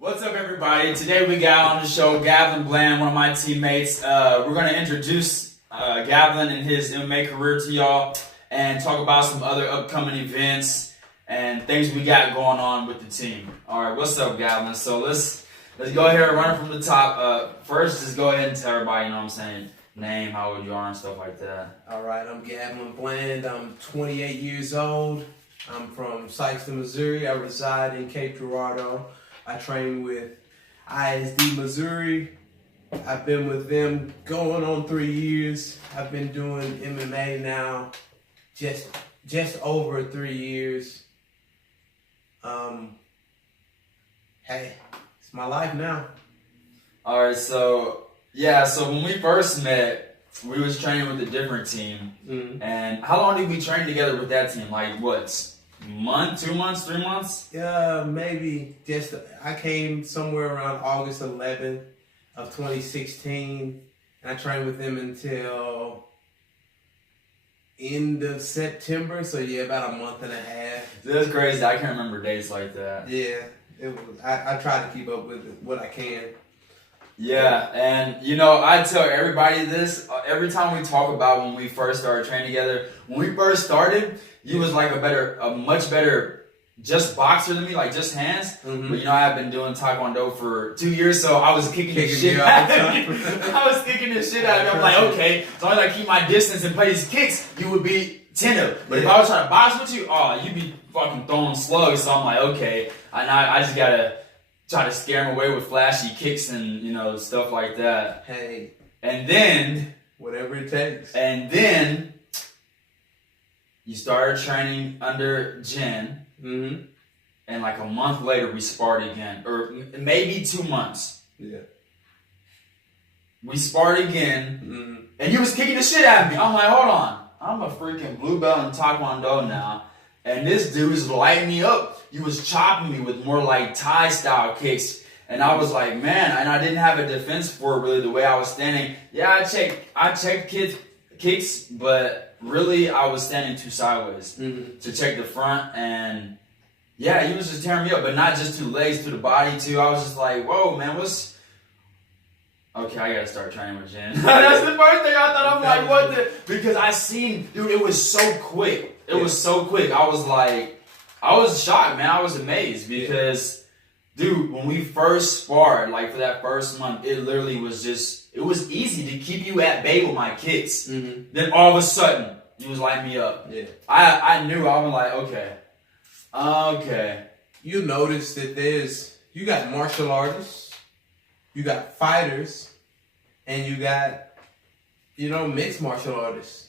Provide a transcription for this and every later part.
What's up, everybody? Today we got on the show Gavilan Bland, one of my teammates. We're going to introduce Gavilan and his MMA career to y'all and talk about some other upcoming events and things we got going on with the team. All right, what's up, Gavilan? So let's go ahead and run it from the top. First, just go ahead and tell everybody, you know what I'm saying, name, how old you are, and stuff like that. All right, I'm Gavilan Bland. I'm 28 years old. I'm from Sykeston, Missouri. I reside in Cape Girardeau. I train with ISD Missouri. I've been with them going on 3 years. I've been doing MMA now just over 3 years. Hey, it's my life now. All right, so when we first met, we was training with a different team. Mm-hmm. And how long did we train together with that team? Like what? Month, 2 months, 3 months? Maybe I came somewhere around August 11th of 2016, and I trained with them until end of September. So yeah, about a month and a half. That's crazy. I can't remember dates like that. Yeah, it was. I try to keep up with what I can. Yeah, and you know, I tell everybody this every time we talk about when we first started training together. When we first started, you was like a much better just boxer than me, like just hands. Mm-hmm. But you know, I've been doing Taekwondo for 2 years, so I was kicking the shit out of you. I was kicking the shit out of you. I'm like, okay, as long as I keep my distance and play these kicks, you would be tender. But if I was trying to box with you, you'd be fucking throwing slugs. So I'm like, okay, I just gotta try to scare him away with flashy kicks and, you know, stuff like that. Hey. And then whatever it takes. And then you started training under Jen. Mm-hmm. And like a month later, we sparred again. Or maybe 2 months. Yeah. We sparred again. Mm-hmm. And you was kicking the shit out of me. I'm like, hold on. I'm a freaking blue belt in Taekwondo now. And this dude is lighting me up. You was chopping me with more like Thai style kicks. And I was like, man, and I didn't have a defense for it really the way I was standing. Yeah, I checked kicks, but really I was standing too sideways to check the front. And yeah, he was just tearing me up, but not just to the legs, to the body too. I was just like, whoa, man, okay, I gotta start training with Jen. That's the first thing I thought. I'm like, what the? Because I seen, dude, it was so quick. It was so quick. I was shocked, man. I was amazed because, dude, when we first sparred, like for that first month, it literally was it was easy to keep you at bay with my kicks. Mm-hmm. Then all of a sudden, you was lighting me up. Yeah. I knew. I was like, okay. You notice that you got martial artists, you got fighters, and you got, mixed martial artists.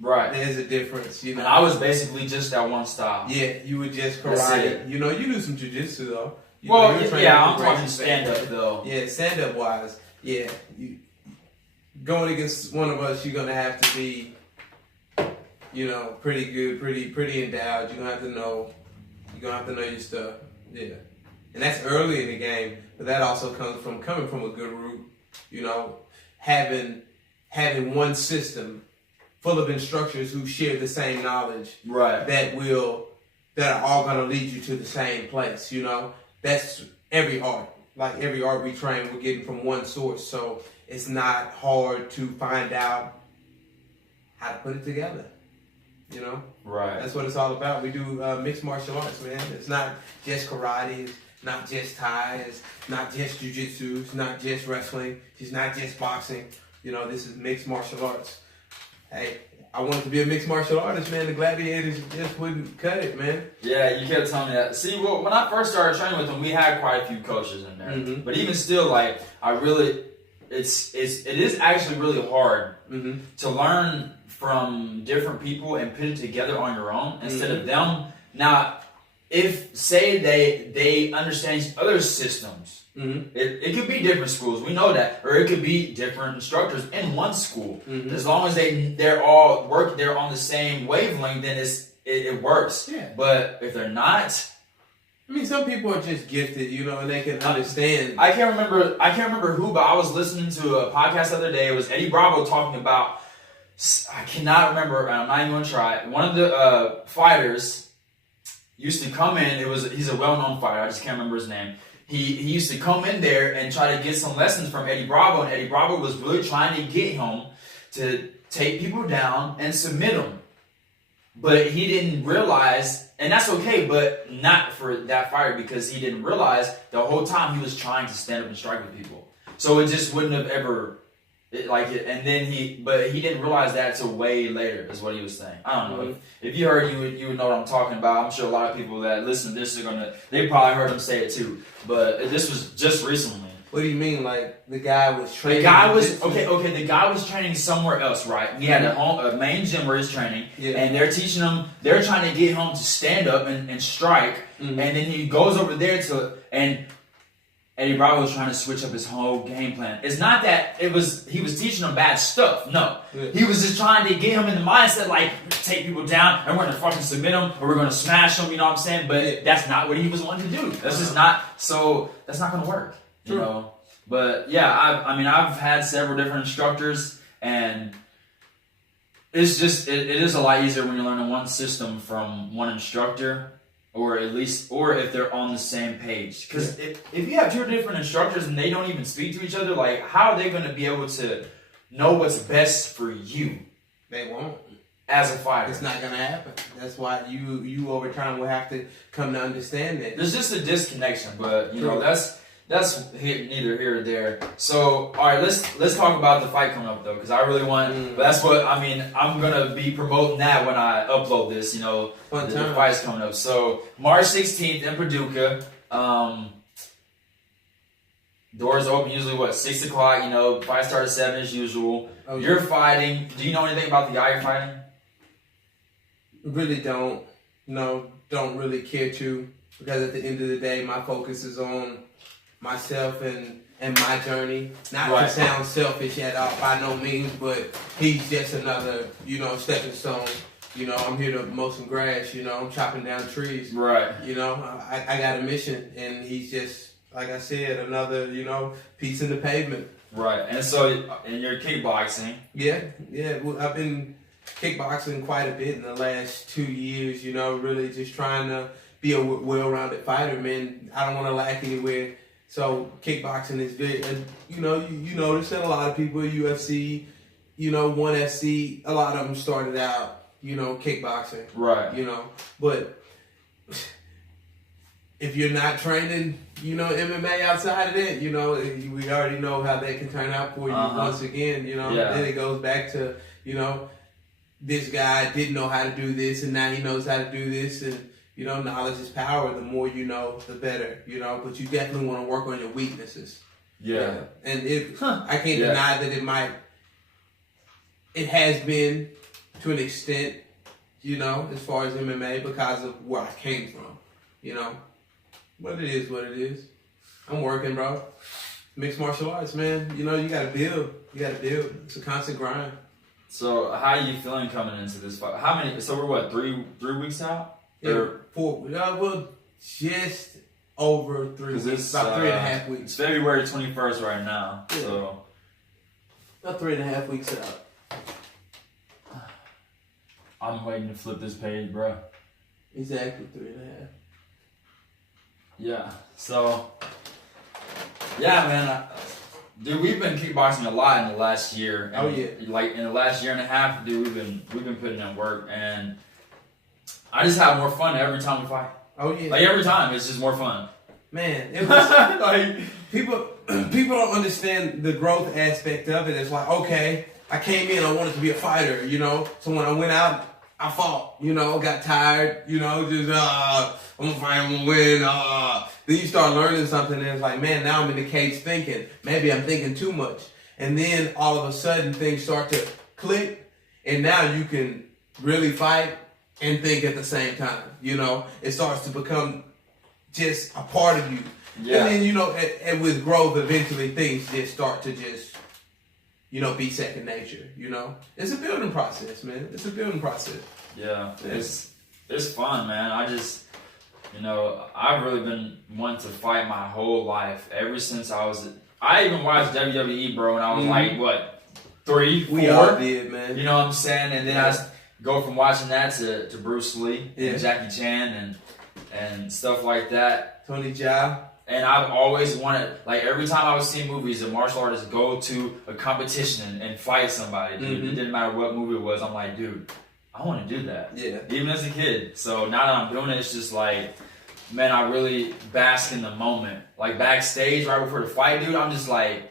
Right. There's a difference, And I was basically just that one style. Yeah, you were just karate. You do some jiu-jitsu though. I'm talking stand-up though. Yeah, stand-up wise. Yeah, going against one of us, you're gonna have to be, pretty good, pretty endowed. You're gonna have to know your stuff. Yeah, and that's early in the game, but that also comes from coming from a good root. Having one system full of instructors who share the same knowledge, right? That are all gonna lead you to the same place. That's every art. Like every art we train, we're getting from one source, so it's not hard to find out how to put it together. Right? That's what it's all about. We do mixed martial arts, man. It's not just karate. It's not just Thai. It's not just jiu-jitsu. It's not just wrestling. It's not just boxing. This is mixed martial arts. Hey, I wanted to be a mixed martial artist, man. The gladiators just wouldn't cut it, man. Yeah, you kept telling me that. See, well, when I first started training with them, we had quite a few coaches in there. Mm-hmm. But even still, like, it is actually really hard to learn from different people and put it together on your own instead of them. Now, if, say, they understand these other systems, it could be different schools, we know that, or it could be different instructors in one school. As long as they're on the same wavelength, then it works. Yeah. But if they're not, some people are just gifted, and they can understand. I can't remember who, but I was listening to a podcast the other day. It was Eddie Bravo talking about, I cannot remember, and I'm not even gonna try it. One of the fighters used to come in. He's a well-known fighter. I just can't remember his name. he used to come in there and try to get some lessons from Eddie Bravo, and Eddie Bravo was really trying to get him to take people down and submit them. But he didn't realize, and that's okay, but not for that fight, because he didn't realize the whole time he was trying to stand up and strike with people. So it just wouldn't have ever, and then he didn't realize that till way later, is what he was saying. I don't know. If you heard, you would know what I'm talking about. I'm sure a lot of people that listen to this they probably heard him say it too. But this was just recently. What do you mean? Like the guy was training? The guy was okay. The guy was training somewhere else, right? He had a main gym where he's training, and they're teaching him. They're trying to get him to stand up and strike, and then he goes over there and Eddie Bravo was trying to switch up his whole game plan. It's not that he was teaching him bad stuff. No, he was just trying to get him in the mindset like, take people down and we're gonna fucking submit them or we're gonna smash them. You know what I'm saying? But that's not what he was wanting to do. That's just not. So that's not gonna work. You know, but yeah, I've had several different instructors, and it's just it is a lot easier when you're learning one system from one instructor, or if they're on the same page. Because if you have two different instructors and they don't even speak to each other, like how are they going to be able to know what's best for you? They won't. As a fighter, it's not gonna happen. That's why you over time will have to come to understand that. There's just a disconnection, but you know that's neither here or there. So, all right, let's talk about the fight coming up though, because I really want. But that's what I'm gonna be promoting that when I upload this. You know, the fight's coming up. So March 16th in Paducah. Doors open usually 6 o'clock. You know, fight starts at 7 as usual. Oh, you're fighting. Do you know anything about the guy you're fighting? Really don't. No, don't really care to, because at the end of the day, my focus is on myself and my journey. Not to sound selfish at all, by no means, but he's just another, stepping stone. I'm here to mow some grass, I'm chopping down trees. Right. I got a mission, and he's just, like I said, another, piece in the pavement. Right. And so, in your kickboxing. Yeah. Well, I've been kickboxing quite a bit in the last 2 years, really just trying to be a well-rounded fighter, man. I don't want to lack anywhere. So kickboxing is good, and you notice that a lot of people at UFC, 1FC, a lot of them started out, kickboxing, right? But if you're not training, MMA outside of that, we already know how that can turn out for you once again, Then it goes back to, this guy didn't know how to do this, and now he knows how to do this, and knowledge is power. The more you know, the better, But you definitely want to work on your weaknesses. Yeah. And I can't deny that it has been, to an extent, as far as MMA, because of where I came from, But it is what it is. I'm working, bro. Mixed martial arts, man. You got to build. It's a constant grind. So how are you feeling coming into this fight? How many? So we're 3 weeks out? Yeah, 4. Well, just over 3 weeks. About 3.5 weeks. It's February 21st right now. Yeah. So about 3.5 weeks out. I'm waiting to flip this page, bro. Exactly 3.5. Yeah. So yeah, man. Dude, we've been kickboxing a lot in the last year. And like in the last year and a half, dude, we've been putting in work, and I just have more fun every time we fight. Oh yeah. Like every time, it's just more fun. Man, it was like people don't understand the growth aspect of it. It's like, okay, I came in, I wanted to be a fighter, So when I went out, I fought, got tired, just I'm gonna fight, I'm gonna win. Then you start learning something, and it's like, man, now I'm in the cage thinking. Maybe I'm thinking too much, and then all of a sudden things start to click, and now you can really fight and think at the same time, It starts to become just a part of you. Yeah. And then, and with growth, eventually things just start to be second nature, It's a building process, man. It's a building process. Yeah. It's fun, man. I just, I've really been wanting to fight my whole life. Ever since I even watched WWE, bro, and I was like, 3, 4? We all did, man. You know what I'm saying? And then I go from watching that to Bruce Lee and Jackie Chan and stuff like that. Tony Jaa. And I've always wanted, like, every time I was seeing movies, a martial artist go to a competition and fight somebody, dude. It didn't matter what movie it was. I'm like, dude, I want to do that. Yeah. Even as a kid. So now that I'm doing it, it's just like, man, I really bask in the moment. Like, backstage, right before the fight, dude, I'm just like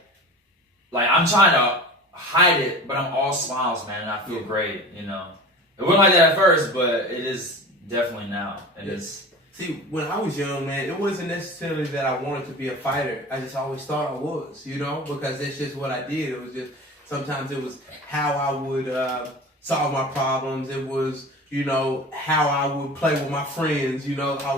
I'm trying to hide it, but I'm all smiles, man, and I feel great, you know. It wasn't like that at first, but it is definitely now. It is. See, when I was young, man, it wasn't necessarily that I wanted to be a fighter. I just always thought I was, you know, because that's just what I did. It was just, sometimes it was how I would solve my problems. It was, you know, how I would play with my friends. You know, I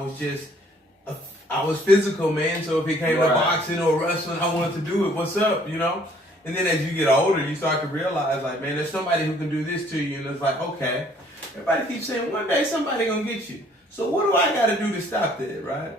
was physical, man. So if it came to boxing or wrestling, I wanted to do it. What's up, you know? And then as you get older, you start to realize, like, man, there's somebody who can do this to you. And it's like, okay, everybody keeps saying one day somebody gonna get you. So what do I got to do to stop that, right?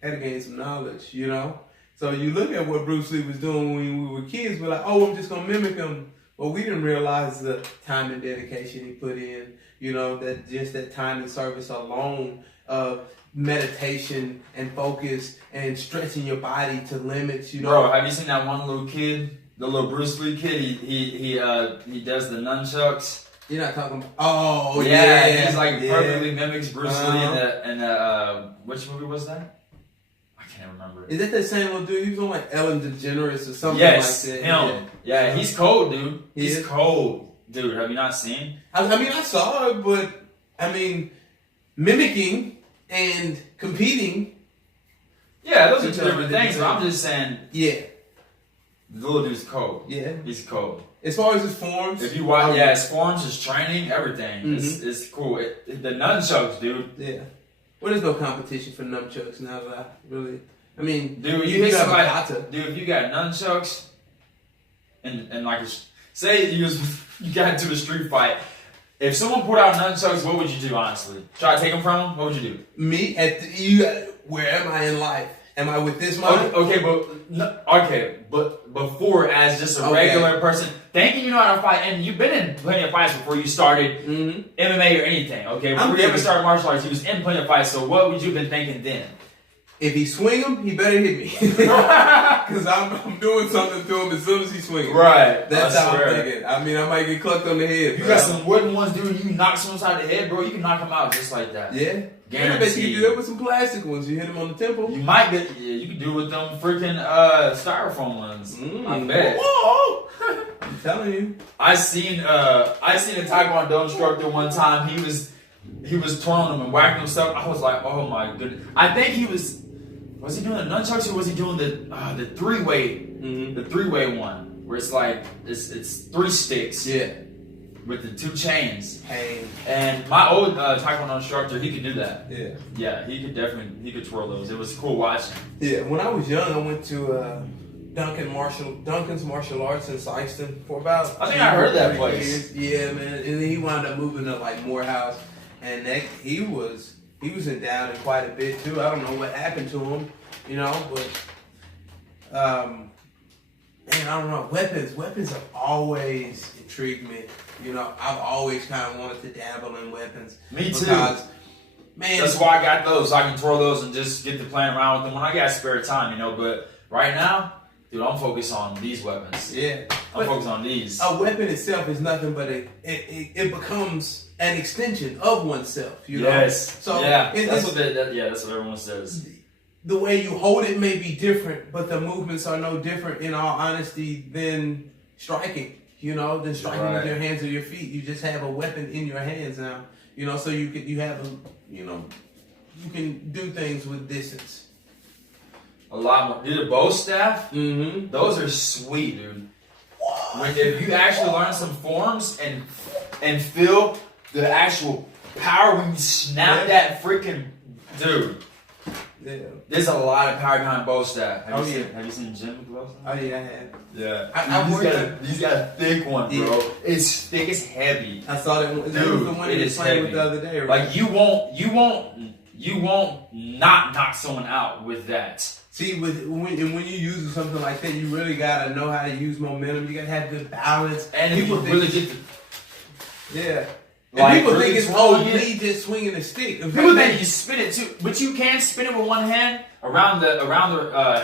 Got to gain some knowledge, you know? So you look at what Bruce Lee was doing when we were kids, we're like, oh, I'm just going to mimic him. But we didn't realize the time and dedication he put in, you know, that just that time and service alone of meditation and focus and stretching your body to limits, you know? Bro, have you seen that one little kid, the little Bruce Lee kid? He does the nunchucks. You're not talking about... Oh, yeah. He's like perfectly mimics Bruce Lee in the which movie was that? I can't remember. Is that the same little dude? He was on like Ellen DeGeneres or something like that. Him. Yeah, he's cold, dude. He's cold. Dude, have you not seen? I mean, I saw it, but I mean, mimicking and competing... Yeah, those are two different things, but I'm just saying... Yeah. The little dude's cold. Yeah. He's cold. As far as his forms, if you watch, his forms, his training, everything, it's cool. The nunchucks, dude. Yeah. Well, there's no competition for nunchucks now. I mean, dude, you hit somebody. Dude, if you got nunchucks, and like, say you got into a street fight, if someone pulled out nunchucks, what would you do? Honestly, try to take them from them. What would you do? Me where am I in life? Am I with this man? Okay, but before, as just a regular person, thinking you know how to fight, and you've been in plenty of fights before you started MMA or anything. Okay, before you ever started martial arts, you was in plenty of fights. So what would you have been thinking then? If he swing him, he better hit me, because I'm doing something to him as soon as he swings. Right, that's how I'm thinking. I mean, I might get clucked on the head. You got some wooden ones, dude. You knock someone side of the head, bro. You can knock them out just like that. Yeah. I bet you can do that with some plastic ones. You hit them on the temple. You might get. Yeah, you can do it with them freaking styrofoam ones. I bet. Whoa! I'm telling you. I seen a Taekwondo instructor one time. He was twirling them and whacking himself. I was like, oh my goodness. I think he was he doing the nunchucks or was he doing the three-way one where it's like it's 3 sticks. Yeah. With the 2 chains. Hey. And my old Taekwondo instructor, he could do that. Yeah. Yeah, he could twirl those. It was cool watching. Yeah, when I was young, I went to Duncan's Martial Arts in Sykeston for about... I think I heard that place. Years. Yeah, man. And then he wound up moving to like Morehouse. And he was endowed in quite a bit too. I don't know what happened to him, you know, but... man, I don't know. Weapons have always intrigued me. You know, I've always kind of wanted to dabble in weapons. Me too. Because, man, that's why I got those. So I can twirl those and just get to playing around with them when I got spare time, you know. But right now, dude, I'm focused on these weapons. Yeah. I'm focused on these. A weapon itself is nothing but it becomes an extension of oneself, you know? Yes. So yeah, that's what everyone says. The way you hold it may be different, but the movements are no different, in all honesty, than striking. You know, than striking with your hands or your feet. You just have a weapon in your hands now. You know, so you can do things with distance. A lot more. Dude, the bow staff, Mm-hmm. those are sweet, dude. If you actually learn some forms and feel the actual power when you snap that freaking dude. Yeah. There's a lot of power behind bow staff. Have you seen Jim with bow staff? Oh yeah, I have. Yeah. He's got a thick one, bro. Yeah. It's thick, it's heavy. I saw that one. That was the one he was playing with the other day, right? Like you won't not knock someone out with that. See, when you use something like that, you really gotta know how to use momentum. You gotta have good balance. And people really get Yeah. And people think it's only just swinging a stick. People think you spin it too, but you can spin it with one hand around the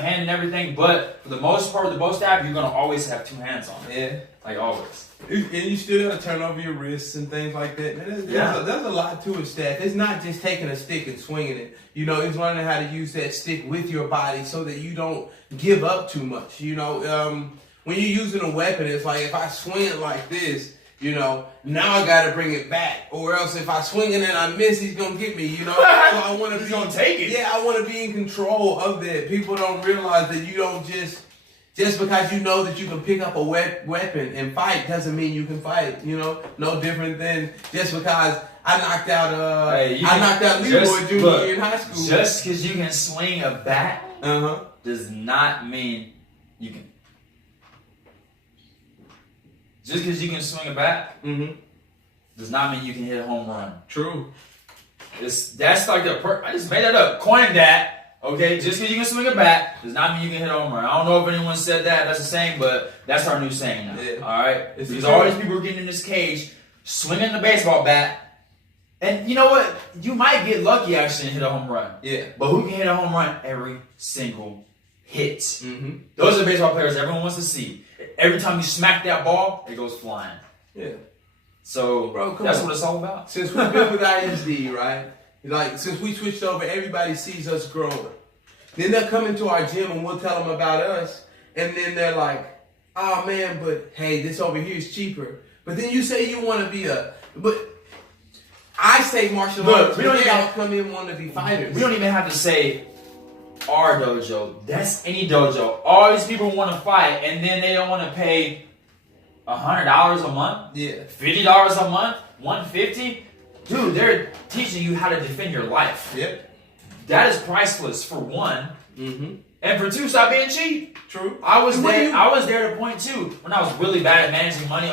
hand and everything. But for the most part, with the bow stab, you're gonna always have two hands on it. Yeah, like always. And you still gotta turn over your wrists and things like that. There's a lot to it, Steph. It's not just taking a stick and swinging it. You know, it's learning how to use that stick with your body so that you don't give up too much. You know, when you're using a weapon, it's like if I swing it like this, you know, now I gotta bring it back, or else if I swing it and I miss, he's gonna get me. You know, so I want to be gonna take it. Yeah, I want to be in control of that. People don't realize that you don't just because you know that you can pick up a weapon and fight doesn't mean you can fight. You know, no different than just because I knocked out Leroy Jr. in high school. Just because you can swing a bat does not mean you can. Just because you can swing a bat does not mean you can hit a home run. True. That's like I just made that up. Coined that. Okay, just because you can swing a bat does not mean you can hit a home run. I don't know if anyone said that. That's the saying, but that's our new saying now. Yeah. All right? Because all these people are getting in this cage, swinging the baseball bat, and you know what? You might get lucky actually and hit a home run. Yeah. But who can hit a home run every single hit? Mm-hmm. Those are the baseball players everyone wants to see. Every time you smack that ball, it goes flying. Yeah. So, bro, that's what it's all about. Since we've been with ISD, right? Like, since we switched over, everybody sees us growing. Then they'll come into our gym and we'll tell them about us. And then they're like, oh man, but hey, this over here is cheaper. But then you say you want to be but I say martial arts, but they all come in wanting to be fighters. We don't even have to say our dojo. That's any dojo. All these people want to fight and then they don't want to pay $100 a month? Yeah. $50 a month? $150? Dude, they're teaching you how to defend your life. Yep. That is priceless, for one. Mm-hmm. And for two, stop being cheap. True. I was there to point two when I was really bad at managing money.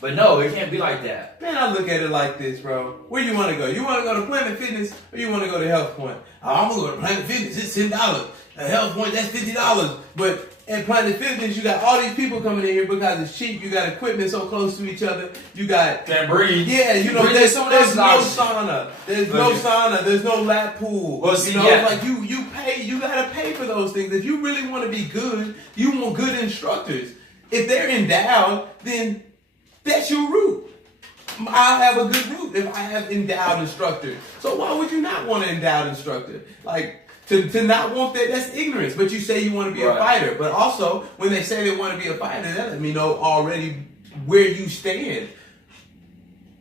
But no, it can't be like that. Man, I look at it like this, bro. Where you want to go? You want to go to Planet Fitness or you want to go to Health Point? I'm going to go to Planet Fitness. It's $10. At Health Point, that's $50. But at Planet Fitness, you got all these people coming in here because it's cheap. You got equipment so close to each other. You got... Can't breathe. Yeah, you know, there's no sauna. There's no sauna. There's no lap pool. Well, see, you know, it's like you pay. You got to pay for those things. If you really want to be good, you want good instructors. If they're endowed, then that's your route. I'll have a good route if I have endowed instructors. So why would you not want an endowed instructor? Like... To not want that, that's ignorance. But you say you want to be a fighter. But also, when they say they want to be a fighter, that let me know already where you stand.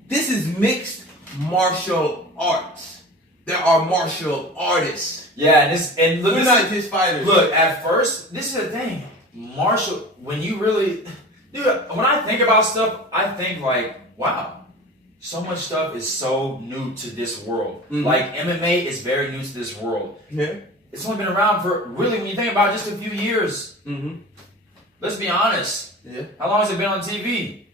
This is mixed martial arts. There are martial artists. Yeah, look, we're not just fighters. Look, at first, this is the thing. Martial, when you really... Dude, when I think about stuff, I think like, wow. So much stuff is so new to this world. Mm-hmm. Like MMA is very new to this world. Yeah. It's only been around for, really, when you think about it, just a few years. Mm-hmm. Let's be honest. Yeah. How long has it been on TV?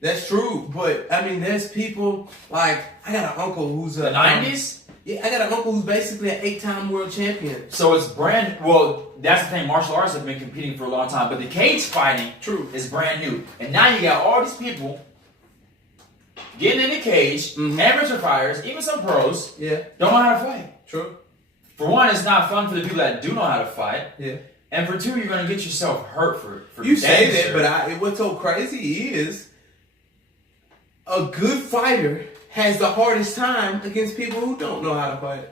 That's true. But, I mean, there's people, like, I got an uncle who's the 90s? Yeah, I got an uncle who's basically an 8-time world champion. So it's that's the thing, martial arts have been competing for a long time, but the cage fighting is brand new. And now you got all these people getting in the cage, amateur fighters, even some pros, don't know how to fight. True. For one, it's not fun for the people that do know how to fight. Yeah. And for two, you're going to get yourself hurt for you say that, but what's so crazy is a good fighter has the hardest time against people who don't know how to fight.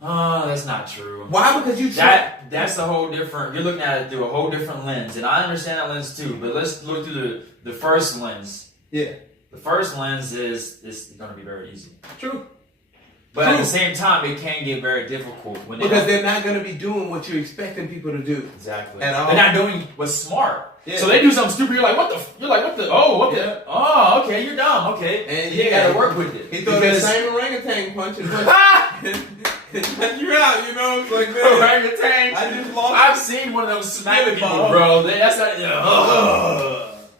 Oh, that's not true. Why? Because you that's a whole different... You're looking at it through a whole different lens. And I understand that lens too, but let's look through the first lens. Yeah. The first lens is going to be very easy. True. But at the same time, it can get very difficult when they're not going to be doing what you're expecting people to do. Exactly. At all. They're not doing what's smart. Yeah. So they do something stupid. You're like, what the? Oh, okay, you're dumb. Okay, and you got to work with it. He threw the same orangutan punch and you're out. You know, it's like that. Orangutan. I just lost. I've seen one of them smack people, bro. That's not.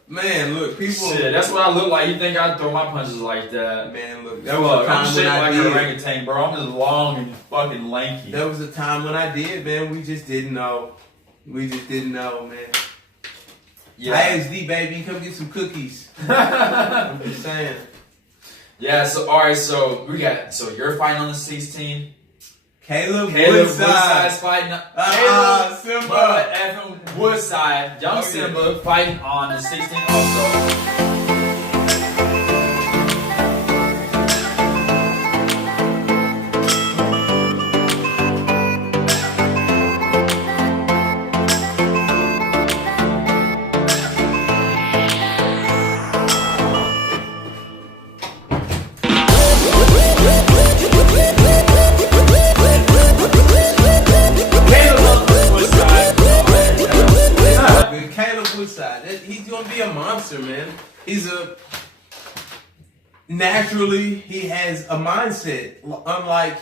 Man, look, people. Shit, that's what I look like. You think I'd throw my punches like that? Man, look, that was a time I'm shaped like an orangutan, bro. I'm just long and fucking lanky. That was a time when I did, man. We just didn't know. We just didn't know, man. Yeah. ISD, baby, come get some cookies. I'm just saying. Yeah, so all right, so you're fighting on the 16th. Caleb Woodside's fighting. Caleb Simba. Evan Woodside, young Simba, fighting on the 16th also. He's gonna be a monster, man. Naturally, he has a mindset unlike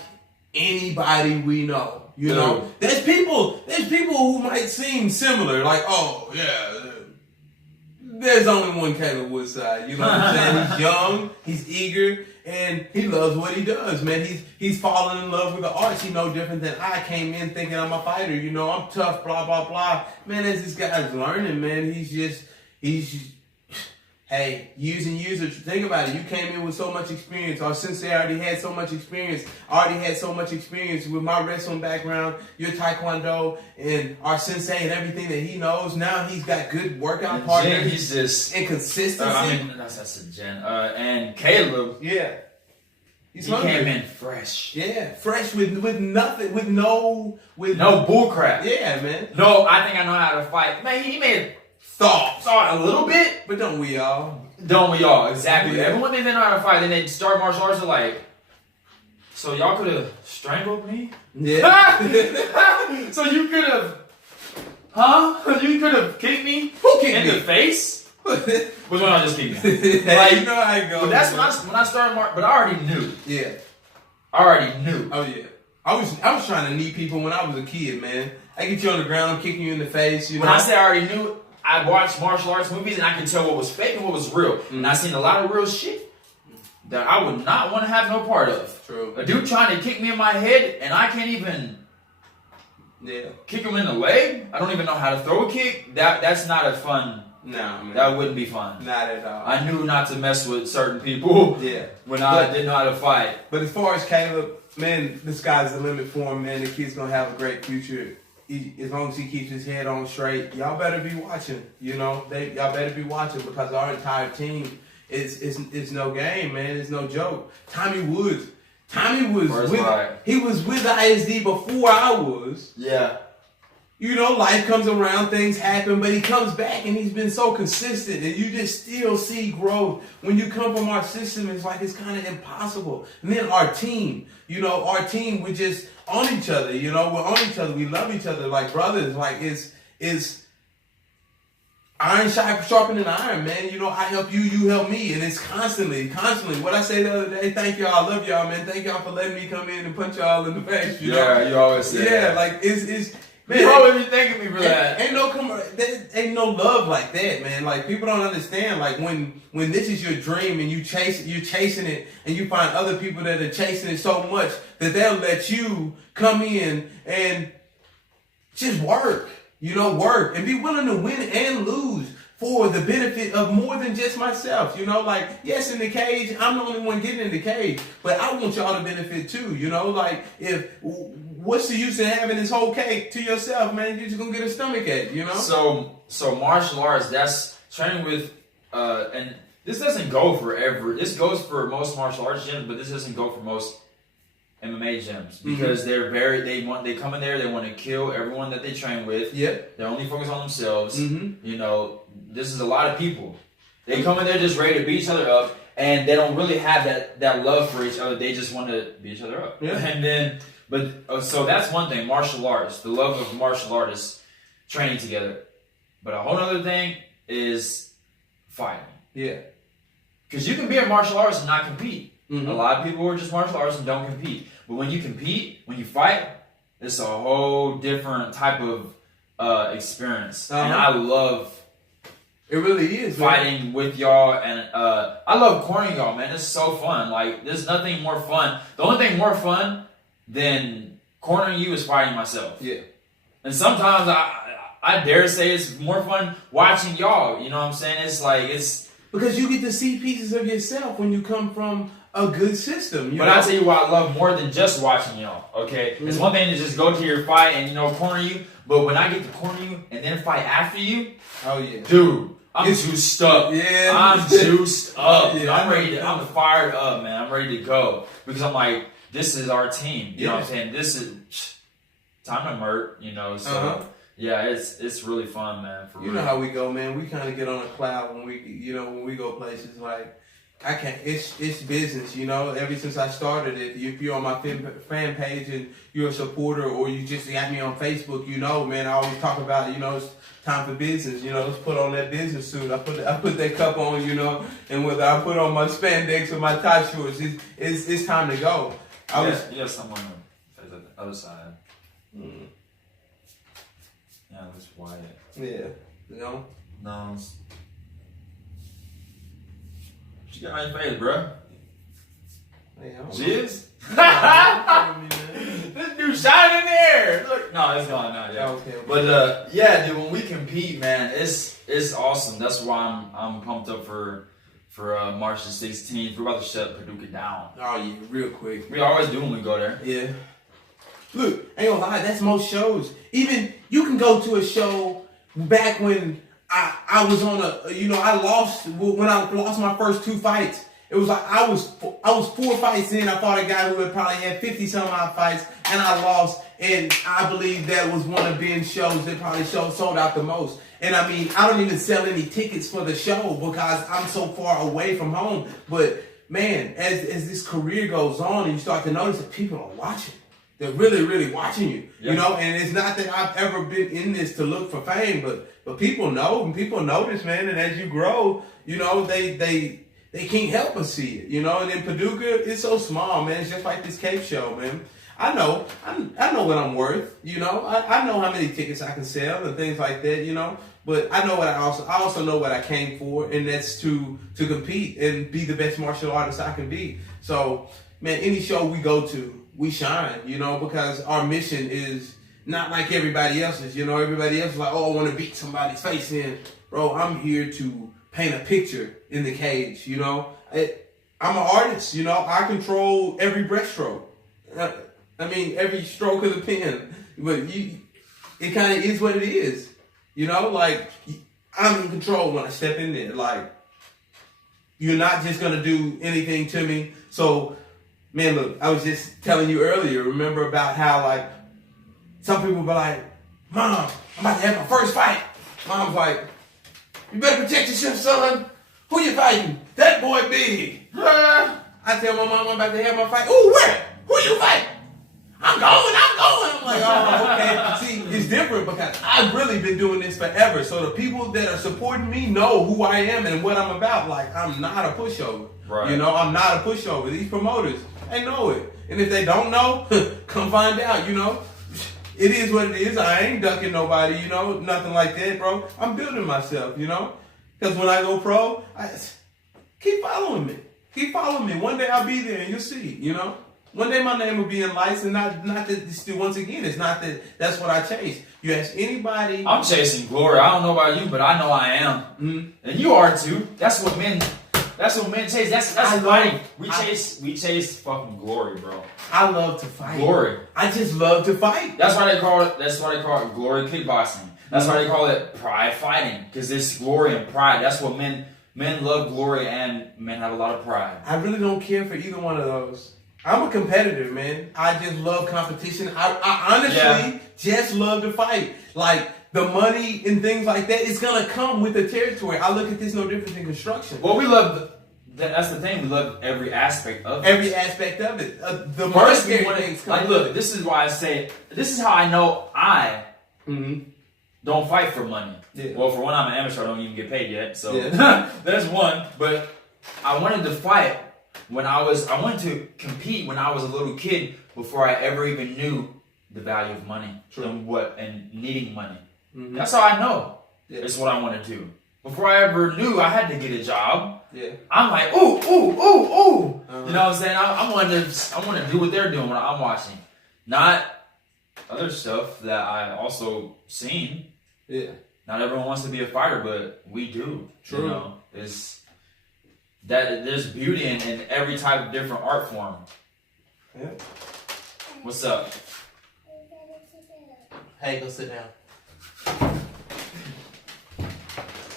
anybody we know. You know, there's people who might seem similar, like, oh yeah, there's only one Caleb Woodside. You know what I'm saying? He's young, he's eager, and he loves what he does, man. He's fallen in love with the arts. He no different than I came in thinking I'm a fighter. You know, I'm tough, blah blah blah. Man, as this guy's learning, man, he's hey, years and years of, think about it. You came in with so much experience. Our sensei already had so much experience. I already had so much experience with my wrestling background, your taekwondo, and our sensei and everything that he knows. Now he's got good workout partners. He's just and consistency. That's a Jen. And Caleb. Yeah. He came in fresh. Yeah, fresh with nothing, with no bull crap. Yeah, man. No, I think I know how to fight. Man, he made thought a little bit, but don't we all? Don't we all? Exactly. Yeah. Everyone thinks they know how to fight, then they start martial arts. Are like, so y'all could have strangled me? Yeah. So you could have, huh? You could have kicked me? Who kicked in me? The face? Which one I just kicked me? Like, you know how it goes. But that's when I started but I already knew. Yeah. I already knew. Oh yeah. I was trying to knee people when I was a kid, man. I get you on the ground, I'm kicking you in the face. You know? When I say I already knew, I watched martial arts movies and I could tell what was fake and what was real. Mm-hmm. And I seen a lot of real shit that I would not want to have no part of. True. A dude trying to kick me in my head and I can't even kick him in the leg. I don't even know how to throw a kick. That's not a fun. No, man. That wouldn't be fun. Not at all. I knew not to mess with certain people. Yeah. When I didn't know how to fight. But as far as Caleb, man, the sky's the limit for him, man. The kid's gonna have a great future. As long as he keeps his head on straight, y'all better be watching. You know, y'all better be watching because our entire team is no game, man. It's no joke. Tommy was he was with ISD before I was. Yeah. You know, life comes around, things happen, but he comes back and he's been so consistent and you just still see growth. When you come from our system, it's like it's kind of impossible. And then our team, we're just on each other, we're on each other. We love each other like brothers. Like it's iron sharpening iron, man. I help you, you help me. And it's constantly. What I say the other day, thank y'all, I love y'all, man. Thank y'all for letting me come in and punch y'all in the face. You always say that. Like it's man, you always be thanking me for that. Ain't no love like that, man. Like people don't understand. Like when this is your dream and you're chasing it, and you find other people that are chasing it so much that they'll let you come in and just work, work and be willing to win and lose for the benefit of more than just myself. Like yes, in the cage, I'm the only one getting in the cage, but I want y'all to benefit too. Like what's the use in having this whole cake to yourself, man? You're just gonna get a stomach ache, So martial arts, that's training with, and this doesn't go for this goes for most martial arts gyms, but this doesn't go for most MMA gyms because they come in there, they want to kill everyone that they train with. Yep. They're only focused on themselves. Mm-hmm. This is a lot of people. They come in there just ready to beat each other up, and they don't really have that love for each other. They just want to beat each other up. Yeah. And then. But so that's one thing, martial arts, the love of martial artists training together. But a whole other thing is fighting. Yeah. Because you can be a martial artist and not compete. Mm-hmm. A lot of people are just martial artists and don't compete. But when you compete, when you fight, it's a whole different type of experience. Uh-huh. And I love it really is fighting with y'all, and I love cornering y'all, man. It's so fun. Like there's nothing more fun. The only thing more fun then cornering you is fighting myself. Yeah. And sometimes I dare say it's more fun watching y'all. You know what I'm saying? It's like because you get to see pieces of yourself when you come from a good system. But I'll tell you what I love more than just watching y'all, okay? It's one thing to just go to your fight and, corner you, but when I get to corner you and then fight after you, oh yeah, dude, I'm juiced up. Yeah. I'm juiced up. Yeah, I'm fired up, man. I'm ready to go. Because I'm like, this is our team. You know what I'm saying? This is time to murk, so yeah, it's really fun, man. For real. You know how we go, man. We kind of get on a cloud when we go places like, I can't. It's business, Ever since I started it, if you're on my fan page and you're a supporter, or you just got me on Facebook, man, I always talk about, it's time for business. Let's put on that business suit. I put that cup on, and whether I put on my spandex or my tie shorts, it's time to go. Yeah, someone on the other side. Mm. Yeah, that's Wyatt. Yeah, No. What you got on your face, bro? Hey, Jizz? This dude shot in the air. Look, no, it's gone now. Yeah. Okay. But yeah, dude, when we compete, man, it's awesome. That's why I'm pumped up for March the 16th. We're about to shut Paducah down. Oh yeah, real quick. We always do when we go there. Yeah. Look, ain't gonna lie, that's most shows. Even you can go to a show back when I was on I lost when I lost my first 2 fights. It was like I was 4 fights in. I fought a guy who had probably had 50 some odd fights, and I lost. And I believe that was one of Ben's shows that probably sold out the most. And I mean, I don't even sell any tickets for the show because I'm so far away from home. But man, as this career goes on, and you start to notice that people are watching. They're really, really watching you, and it's not that I've ever been in this to look for fame, but people know, and people notice, man, and as you grow, they can't help but see it, and in Paducah, it's so small, man, it's just like this Cape show, man. I know what I'm worth, I know how many tickets I can sell and things like that, but I know what I also know what I came for, and that's to compete and be the best martial artist I can be. So, man, any show we go to, we shine, because our mission is not like everybody else's. Everybody else is like, oh, I want to beat somebody's face in. Bro, I'm here to paint a picture in the cage, I'm an artist, I control every breaststroke. I mean, every stroke of the pen. But it kind of is what it is. Like, I'm in control when I step in there. Like, you're not just going to do anything to me. So, man, look, I was just telling you earlier, remember about how, like, some people be like, Mom, I'm about to have my first fight. Mom's like, you better protect yourself, son. Who you fighting? That boy big. I tell my mom I'm about to have my fight. Ooh, where? Who you fighting? I'm going. I'm like, oh, okay. See, it's different because I've really been doing this forever. So the people that are supporting me know who I am and what I'm about. Like, I'm not a pushover. Right. I'm not a pushover. These promoters, they know it. And if they don't know, come find out, It is what it is. I ain't ducking nobody, nothing like that, bro. I'm building myself, Because when I go pro, keep following me. Keep following me. One day I'll be there and you'll see, One day my name will be in lights, and not that, once again, it's not that that's what I chase. You ask anybody. I'm chasing glory. I don't know about you, but I know I am. Mm-hmm. And you are too. That's what men chase. That's fighting. We chase fucking glory, bro. I love to fight. Glory. I just love to fight. That's why they call it glory kickboxing. That's why they call it pride fighting. Because it's glory and pride. That's what men love glory, and men have a lot of pride. I really don't care for either one of those. I'm a competitor, man. I just love competition. I honestly just love to fight. Like, the money and things like that, it's going to come with the territory. I look at this no different than construction. Well, we love, that's the thing, we love every aspect of it. Every aspect of it. The first things like, look, this is why I say, this is how I know I don't fight for money. Yeah. Well, for one, I'm an amateur, I don't even get paid yet, so that's one. But I wanted to fight I wanted to compete when I was a little kid before I ever even knew the value of money and needing money. Mm-hmm. That's how I know. Yeah. It's what I want to do. Before I ever knew I had to get a job, I'm like, ooh. Uh-huh. You know what I'm saying? I want to do what they're doing when I'm watching, not other stuff that I also seen. Yeah. Not everyone wants to be a fighter, but we do. True. that there's beauty in every type of different art form. Yeah. What's up? Hey, go sit down.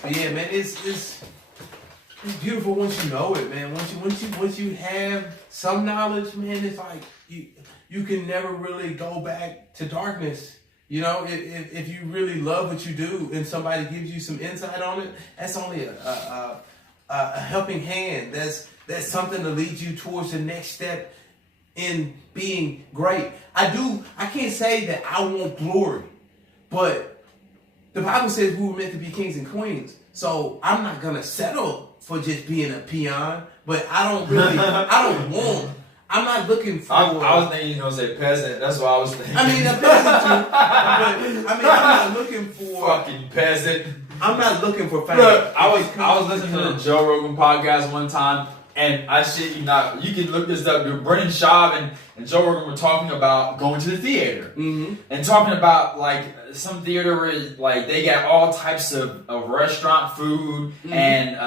But yeah, man, it's beautiful once you know it, man. Once you have some knowledge, man, it's like you can never really go back to darkness. You know, if you really love what you do and somebody gives you some insight on it, that's only a helping hand. That's something to lead you towards the next step in being great. I can't say that I want glory, but the Bible says we were meant to be kings and queens. So I'm not gonna settle for just being a peon, but I'm not looking for. I was thinking you were gonna say peasant. That's what I was thinking. I mean, a peasant too. But I'm not looking for fucking peasant. I'm not looking for fame. Look, I was listening to the Joe Rogan podcast one time, and I shit you not. You can look this up. Dude, Brennan Schaub and Joe Rogan were talking about going to the theater and talking about like some theater where like they got all types of restaurant food and.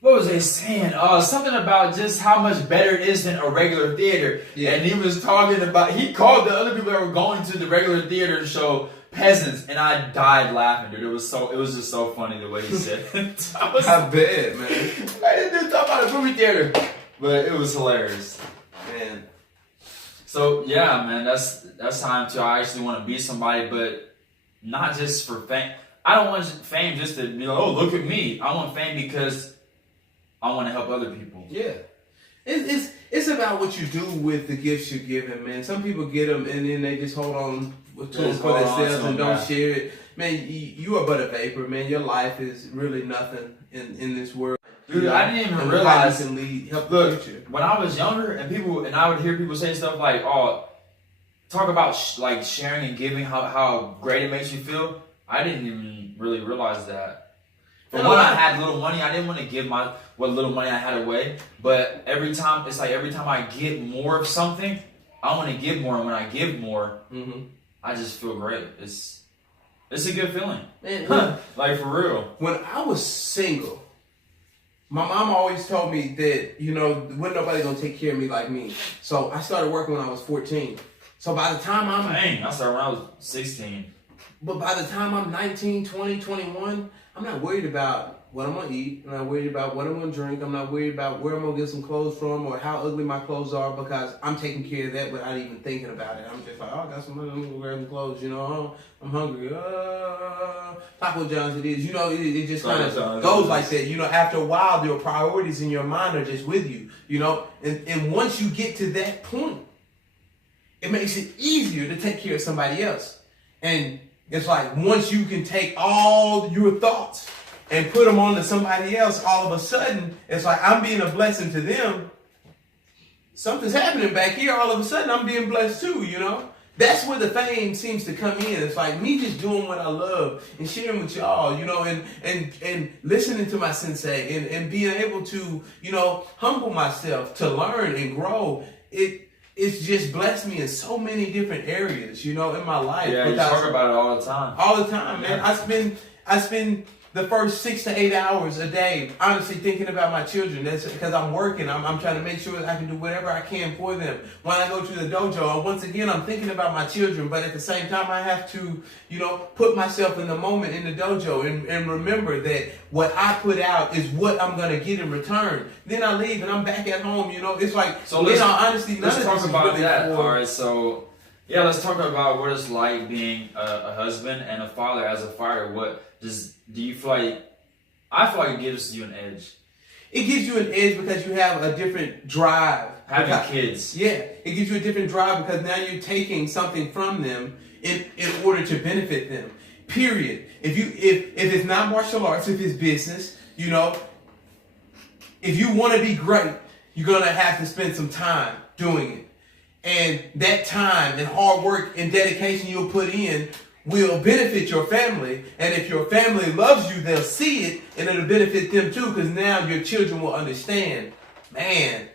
What was they saying? Something about just how much better it is than a regular theater. Yeah. And he was talking about, he called the other people that were going to the regular theater show peasants, and I died laughing, dude. It was just so funny the way he said it. I bet, man. I didn't talk about a movie theater, but it was hilarious, man. So yeah, man, that's time to. I actually want to be somebody, but not just for fame. I don't want fame just to be like, oh, look at me. I want fame because I want to help other people. Yeah. It's about what you do with the gifts you're given, man. Some people get them and then they just hold on to them for themselves and don't share it. Man, you are but a vapor, man. Your life is really nothing in this world. Dude, I didn't even realize. Help look, the future. When I was younger, and I would hear people say stuff like, "Oh, talk about like sharing and giving, how great it makes you feel." I didn't even really realize that. But when I had little money, I didn't want to give what little money I had away. But every time I get more of something, I want to give more. And when I give more, I just feel great. It's a good feeling. Man, like for real. When I was single, my mom always told me that, wasn't nobody going to take care of me like me. So I started working when I was 14. So by the time I started when I was 16. But by the time I'm 19, 20, 21, I'm not worried about what I'm going to eat. I'm not worried about what I'm going to drink. I'm not worried about where I'm going to get some clothes from or how ugly my clothes are because I'm taking care of that without even thinking about it. I'm just like, I got some money. I'm going to wear some clothes. I'm hungry. Taco John's it is. It just kind of goes like that. After a while, your priorities in your mind are just with you. And once you get to that point, it makes it easier to take care of somebody else. And it's like once you can take all your thoughts and put them onto somebody else, all of a sudden, it's like I'm being a blessing to them. Something's happening back here. All of a sudden, I'm being blessed too, That's where the fame seems to come in. It's like me just doing what I love and sharing with y'all, and listening to my sensei and being able to, humble myself to learn and grow. It's just blessed me in so many different areas, in my life. Yeah, you talk about it all the time. All the time, man. I spend the first 6 to 8 hours a day, honestly, thinking about my children. That's because I'm working. I'm trying to make sure that I can do whatever I can for them. When I go to the dojo, once again, I'm thinking about my children, but at the same time, I have to, put myself in the moment in the dojo and remember that what I put out is what I'm going to get in return. Then I leave and I'm back at home, It's like, honestly, let's talk about that. All right, so... Yeah, let's talk about what it's like being a husband and a father. As a fighter, do you feel like? I feel like it gives you an edge. It gives you an edge because you have a different drive. Having kids. Yeah, it gives you a different drive because now you're taking something from them in order to benefit them. Period. If it's not martial arts, if it's business, if you want to be great, you're gonna have to spend some time doing it. And that time and hard work and dedication you'll put in will benefit your family. And if your family loves you, they'll see it and it'll benefit them too because now your children will understand, man,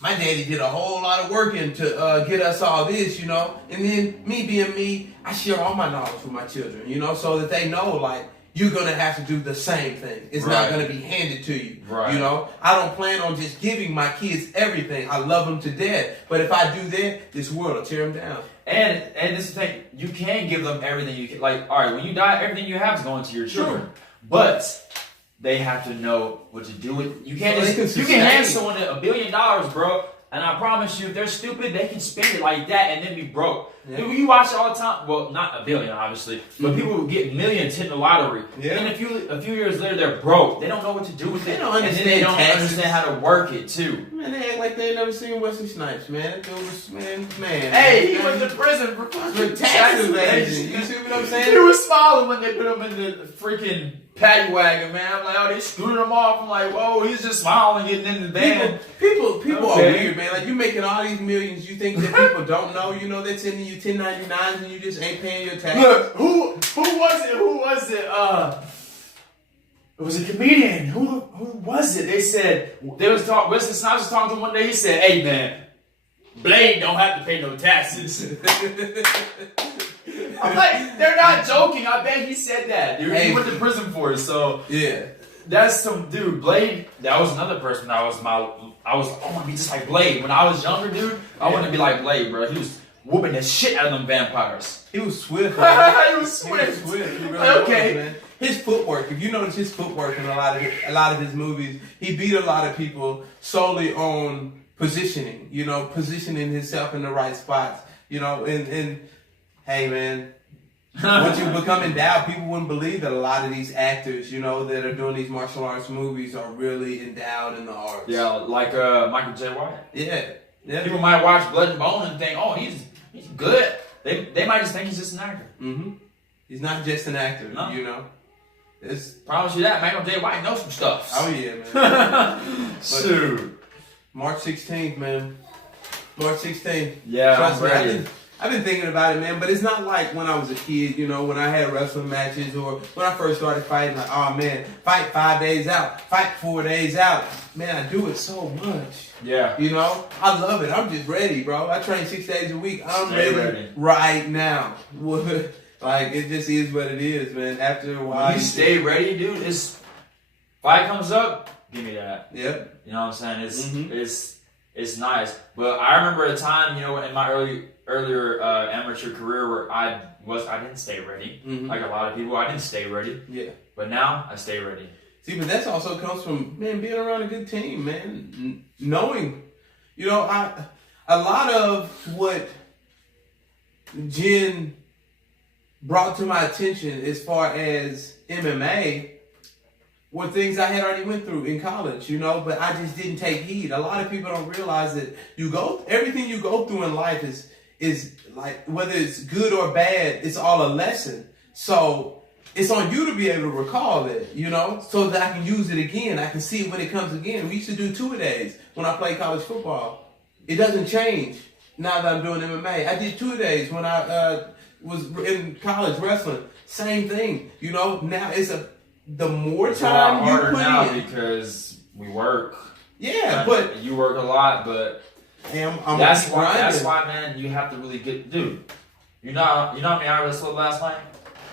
my daddy did a whole lot of work to get us all this, And then me being me, I share all my knowledge with my children, so that they know, like, you're going to have to do the same thing. It's not going to be handed to you. Right. You know, I don't plan on just giving my kids everything. I love them to death. But if I do that, this world will tear them down. And this is the thing, you can give them everything you can. Like, all right, when you die, everything you have is going to your children. Sure. But they have to know what to do with. You can't you can hand someone $1 billion, bro. And I promise you, if they're stupid, they can spend it like that and then be broke. Yeah. Dude, you watch it all the time. Well, not $1 billion, obviously, but people who get millions hitting the lottery. Yeah. And a few years later, they're broke. They don't know what to do with it. They don't understand. And then they don't understand how to work it too. Man, they act like they ain't never seen Wesley Snipes, man. Man. Hey, he went to prison for tax evasion. You see what I'm saying? He was smiling when they put him in the freaking paddy wagon, man. I'm like, oh, they screwed him off. I'm like, whoa, he's just smiling getting in the van. People are weird, man. Like, you making all these millions, you think that people don't know, you know, they're sending you 1099s and you just ain't paying your taxes. Look, who was it? It was a comedian. Who was it? They said, Wesley Snipes was talking to him one day. He said, hey, man, Blade don't have to pay no taxes. I'm like, they're not joking. I bet he said that. Dude, he went to prison for it. So yeah, that's some dude. Blade. That was another person. I want to be just like Blade. When I was younger, dude, I wanted to be like Blade, bro. He was whooping the shit out of them vampires. He was swift. Man. He was swift. He really okay. Was, man. His footwork. If you notice his footwork in a lot of his movies, he beat a lot of people solely on positioning. You know, positioning himself in the right spots. You know, and hey, man. Once you become endowed, people wouldn't believe that a lot of these actors, you know, that are doing these martial arts movies are really endowed in the arts. Yeah, like Michael J. White. Yeah. People might watch Blood and Bone and think, oh, he's good. They might just think he's just an actor. Mm-hmm. He's not just an actor, no. You know. Promise you that. Michael J. White knows some stuff. Oh, yeah, man. Shoot. March 16th, man. March 16th. Yeah, trust I'm ready. me. I've been thinking about it, man, but it's not like when I was a kid, you know, when I had wrestling matches or when I first started fighting, like, oh, man, fight 5 days out, fight 4 days out. Man, I do it so much. Yeah. You know, I love it. I'm just ready, bro. I train 6 days a week. I'm ready right now. Like, it just is what it is, man. After a while. You stay ready, dude. This fight comes up, give me that. Yep. You know what I'm saying? It's nice. But I remember a time, you know, in my earlier amateur career where I didn't stay ready. Mm-hmm. Like a lot of people, I didn't stay ready. Yeah. But now I stay ready. See, but that also comes from, man, being around a good team, man. Knowing, you know, a lot of what Jen brought to my attention as far as MMA were things I had already went through in college, you know, but I just didn't take heed. A lot of people don't realize that everything you go through in life is like, whether it's good or bad, it's all a lesson. So it's on you to be able to recall it, you know, so that I can use it again. I can see it when it comes again. We used to do 2-a-days when I played college football. It doesn't change now that I'm doing MMA. I did 2-a-days when I was in college wrestling. Same thing, you know. Now the more time you put now in, because we work. Yeah, but you work a lot, but that's why, man. You have to really get, dude. You know how many hours I slept last night?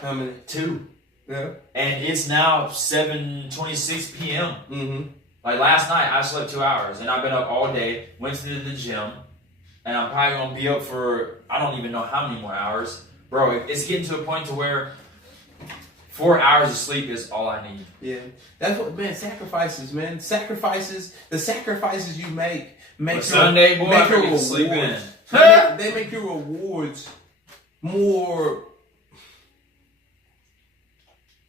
How many? 2. Yeah. And it's now 7:26 p.m. Mm-hmm. Like last night, I slept 2 hours, and I've been up all day. Went to the gym, and I'm probably gonna be up for I don't even know how many more hours, bro. It's getting to a point to where 4 hours of sleep is all I need. Yeah, that's what, man. Sacrifices, man. The sacrifices you make your Sunday, boy, make your rewards. Sleep in. They make your rewards more.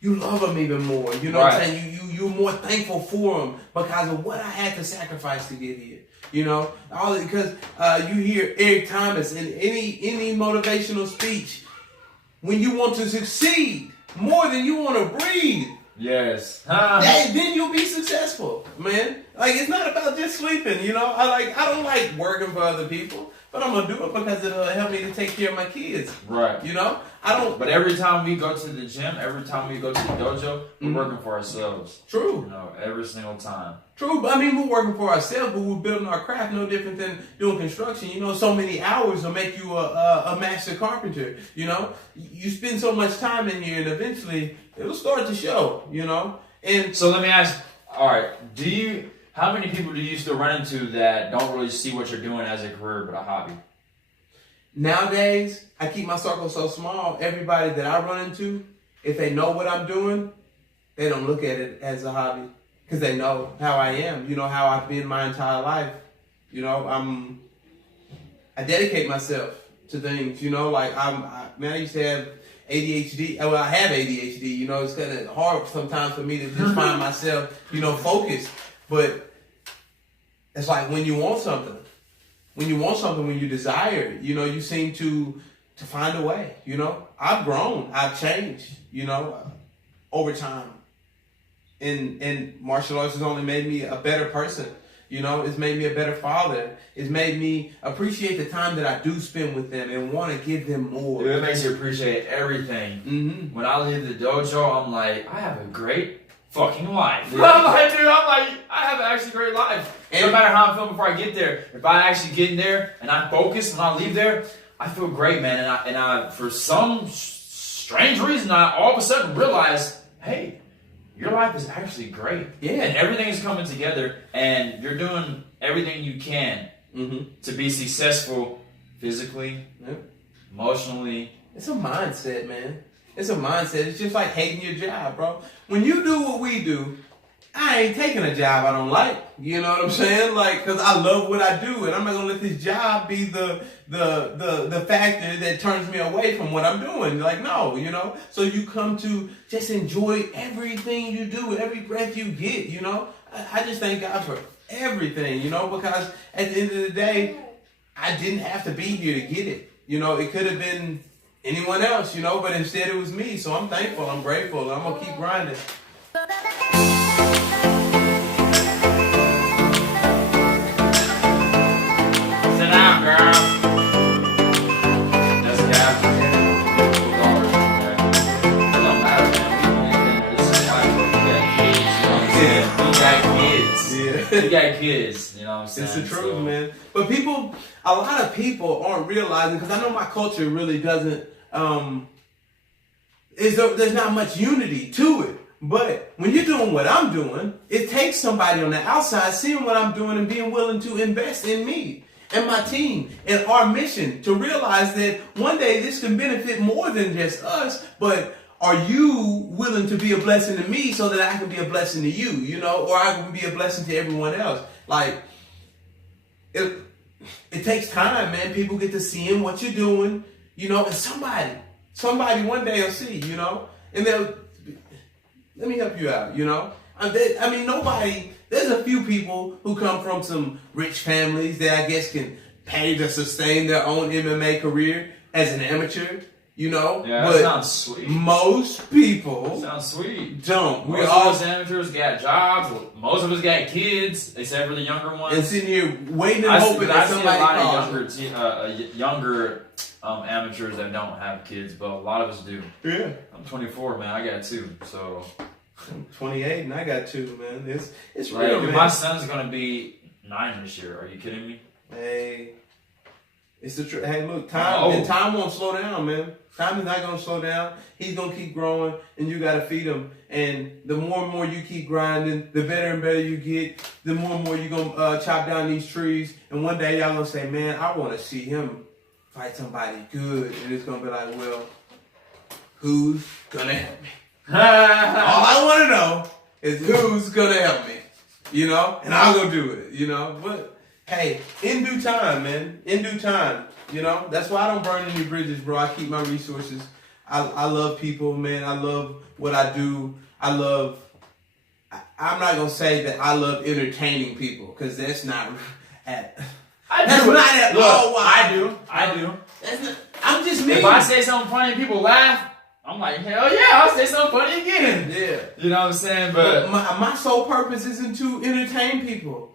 You love them even more. You know what I'm saying? You're more thankful for them because of what I had to sacrifice to get here. You know, all because you hear Eric Thomas in any motivational speech. When you want to succeed more than you want to breathe, yes, then you'll be successful, man. Like, it's not about just sleeping. You know, I don't like working for other people. but I'm gonna do it because it'll help me to take care of my kids. Right. You know, I don't. But every time we go to the gym, every time we go to the dojo, we're working for ourselves. True. You know, every single time. True, but I mean, we're working for ourselves, but we're building our craft no different than doing construction. You know, so many hours will make you a master carpenter. You know, you spend so much time in here, and eventually it'll start to show. You know, and so let me ask. All right, how many people do you still run into that don't really see what you're doing as a career but a hobby? Nowadays, I keep my circle so small. Everybody that I run into, if they know what I'm doing, they don't look at it as a hobby because they know how I am. You know how I've been my entire life. You know, I dedicate myself to things. You know, like I used to have ADHD. Well, I have ADHD. You know, it's kind of hard sometimes for me to just find myself, you know, focused. But it's like when you want something, when you desire it, you know, you seem to find a way. You know, I've grown, I've changed, you know, over time. And martial arts has only made me a better person. You know, it's made me a better father. It's made me appreciate the time that I do spend with them and want to give them more. Dude, it makes you appreciate everything. Mm-hmm. When I leave the dojo, I'm like, I have a great fucking life. Yeah. I have an actually great life. And no matter how I'm feeling before I get there, if I actually get in there and I focus when I leave there, I feel great, man. And I for some strange reason, I all of a sudden realize, hey, your life is actually great. Yeah. And everything is coming together, and you're doing everything you can to be successful physically, emotionally. It's a mindset, man. It's a mindset. It's just like hating your job, bro. When you do what we do, I ain't taking a job I don't like. You know what I'm saying? Like, because I love what I do, and I'm not going to let this job be the factor that turns me away from what I'm doing. Like, no, you know? So you come to just enjoy everything you do, every breath you get, you know? I just thank God for everything, you know? Because at the end of the day, I didn't have to be here to get it. You know, it could have been anyone else, you know? But instead it was me. So I'm thankful. I'm grateful. I'm going to keep grinding. You got kids, you know what I'm saying? It's the truth, man. But a lot of people aren't realizing, because I know my culture really doesn't, there's not much unity to it. But when you're doing what I'm doing, it takes somebody on the outside seeing what I'm doing and being willing to invest in me and my team and our mission to realize that one day this can benefit more than just us, but are you willing to be a blessing to me so that I can be a blessing to you, you know, or I can be a blessing to everyone else? Like, it takes time, man. People get to seeing what you're doing, you know, and somebody one day will see, you know, and they'll, let me help you out, you know. I mean, there's a few people who come from some rich families that I guess can pay to sustain their own MMA career as an amateur. You know, yeah, but that sounds sweet. Most people sounds sweet. Don't. Most of us amateurs got jobs. Most of us got kids, except for the younger ones. And sitting here waiting and hoping that somebody calls. I see a lot of younger amateurs that don't have kids, but a lot of us do. Yeah. I'm 24, man. I got 2, so. I'm 28 and I got 2, man. It's like, real, man. My son's gonna be 9 this year. Are you kidding me? Hey, it's the truth. Hey, look, time won't slow down, man. Time is not going to slow down. He's going to keep growing, and you got to feed him. And the more and more you keep grinding, the better and better you get. The more and more you're going to chop down these trees. And one day y'all going to say, man, I want to see him fight somebody good. And it's going to be like, well, who's going to help me? All I want to know is who's going to help me, you know? And I'll go do it, you know? But, hey, in due time, man. In due time. You know, that's why I don't burn any bridges, bro. I keep my resources. I love people, man. I love what I do. I'm not going to say that I love entertaining people, because that's not at all. I do. I'm just me. If I say something funny and people laugh, I'm like, hell yeah, I'll say something funny again. Yeah. You know what I'm saying? But my sole purpose isn't to entertain people.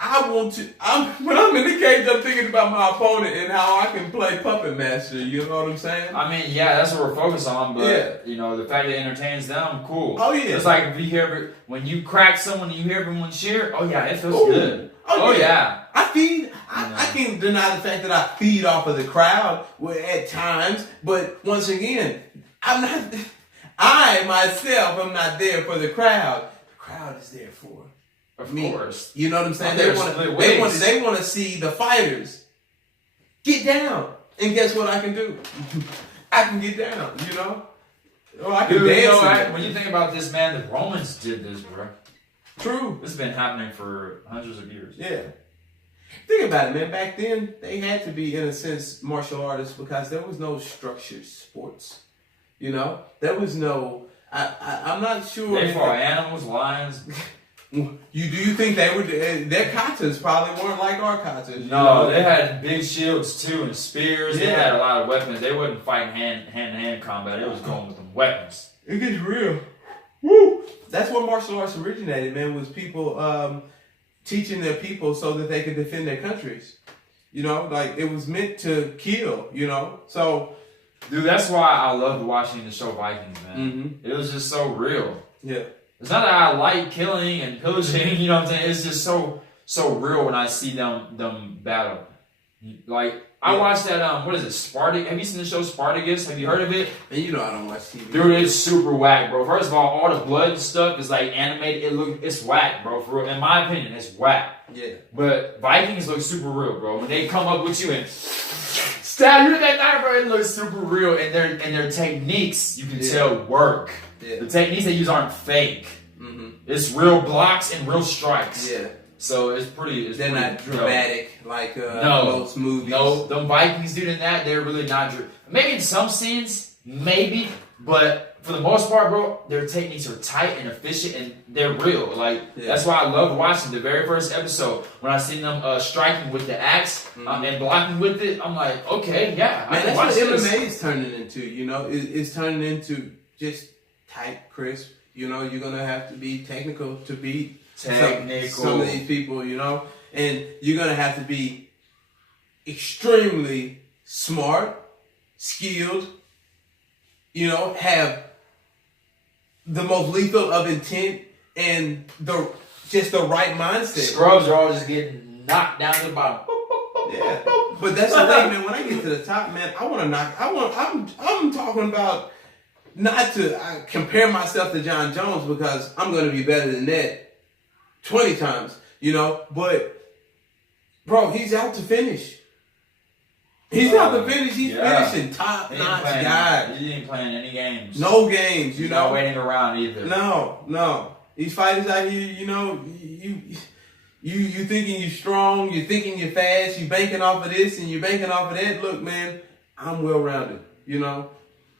when I'm in the cage, I'm thinking about my opponent and how I can play puppet master. You know what I'm saying? I mean, yeah, that's what we're focused on. But Yeah. you know, the fact that it entertains them, cool. Oh yeah. It's like if you hear when you crack someone and you hear everyone cheer. Oh yeah, it feels Ooh. good. Oh, yeah. I can't deny the fact that I feed off of the crowd at times, but once again, I myself am not there for the crowd. The crowd is there for me. Course. You know what I'm saying? Oh, They want to see the fighters get down. And guess what I can do? I can get down, you know? Or I can dance. When you think about this, man, the Romans did this, bro. True. This has been happening for hundreds of years. Yeah. Think about it, man. Back then, they had to be, in a sense, martial artists because there was no structured sports. You know? There was no... I'm not sure... They fought animals, lions... Do you think they would? Their katas probably weren't like our katas. No, they had big shields too and spears. Yeah. They had a lot of weapons. They wasn't fighting hand-to-hand combat. They was going with them weapons. It gets real. Woo! That's where martial arts originated, man. Was people teaching their people so that they could defend their countries. You know, like it was meant to kill. You know, so. Dude, that's why I loved watching the show Vikings, man. Mm-hmm. It was just so real. Yeah. It's not that I like killing and pillaging, you know what I'm saying? It's just so real when I see them battle. Like, I watched that, what is it, Spartacus? Have you seen the show Spartacus? Have you heard of it? And you know I don't watch TV. Dude, it's super whack, bro. First of all the blood and stuff is like animated. It's whack, bro. For real. In my opinion, it's whack. Yeah. But Vikings look super real, bro. When they come up with you and stab you with that knife, bro, it looks super real. And their techniques, you can tell, work. Yeah. The techniques they use aren't fake. Mm-hmm. It's real blocks and real strikes. Yeah. So it's pretty. They're not dramatic like most movies. No, the Vikings doing that, they're really not. Maybe in some scenes, maybe, but for the most part, bro, their techniques are tight and efficient and they're real. Like that's why I love watching the very first episode when I seen them striking with the axe and blocking with it. I'm like, okay, yeah, man, that's what MMA is turning into. You know, it's turning into just tight, crisp. You know, you're gonna have to be technical to beat some of these people. You know, and you're gonna have to be extremely smart, skilled. You know, have the most lethal of intent and the right mindset. Scrubs are all just getting knocked down to the bottom. Yeah, but that's the thing, man. When I get to the top, man, I'm talking about. Not to compare myself to John Jones because I'm going to be better than that 20 times, you know. But, bro, he's out to finish. He's out to finish. He's finishing top-notch guy. He ain't playing any games. No games, you He's know. not waiting around either. No. These fighters out here, you know, you thinking you're strong, you're thinking you're fast, you're banking off of this and you're banking off of that. Look, man, I'm well-rounded, you know.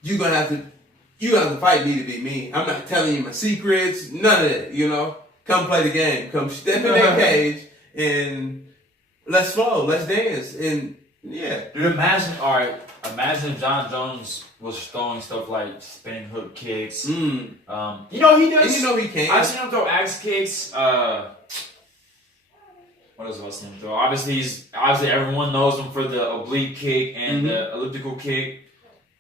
You have to fight me to beat me. I'm not telling you my secrets, none of that, you know. Come play the game. Come step in that cage and let's flow, let's dance. And yeah. Dude, imagine if John Jones was throwing stuff like spinning hook kicks. You know he does. And you know he can. I've seen him throw axe kicks. What else have I seen him throw? Obviously everyone knows him for the oblique kick and the elliptical kick.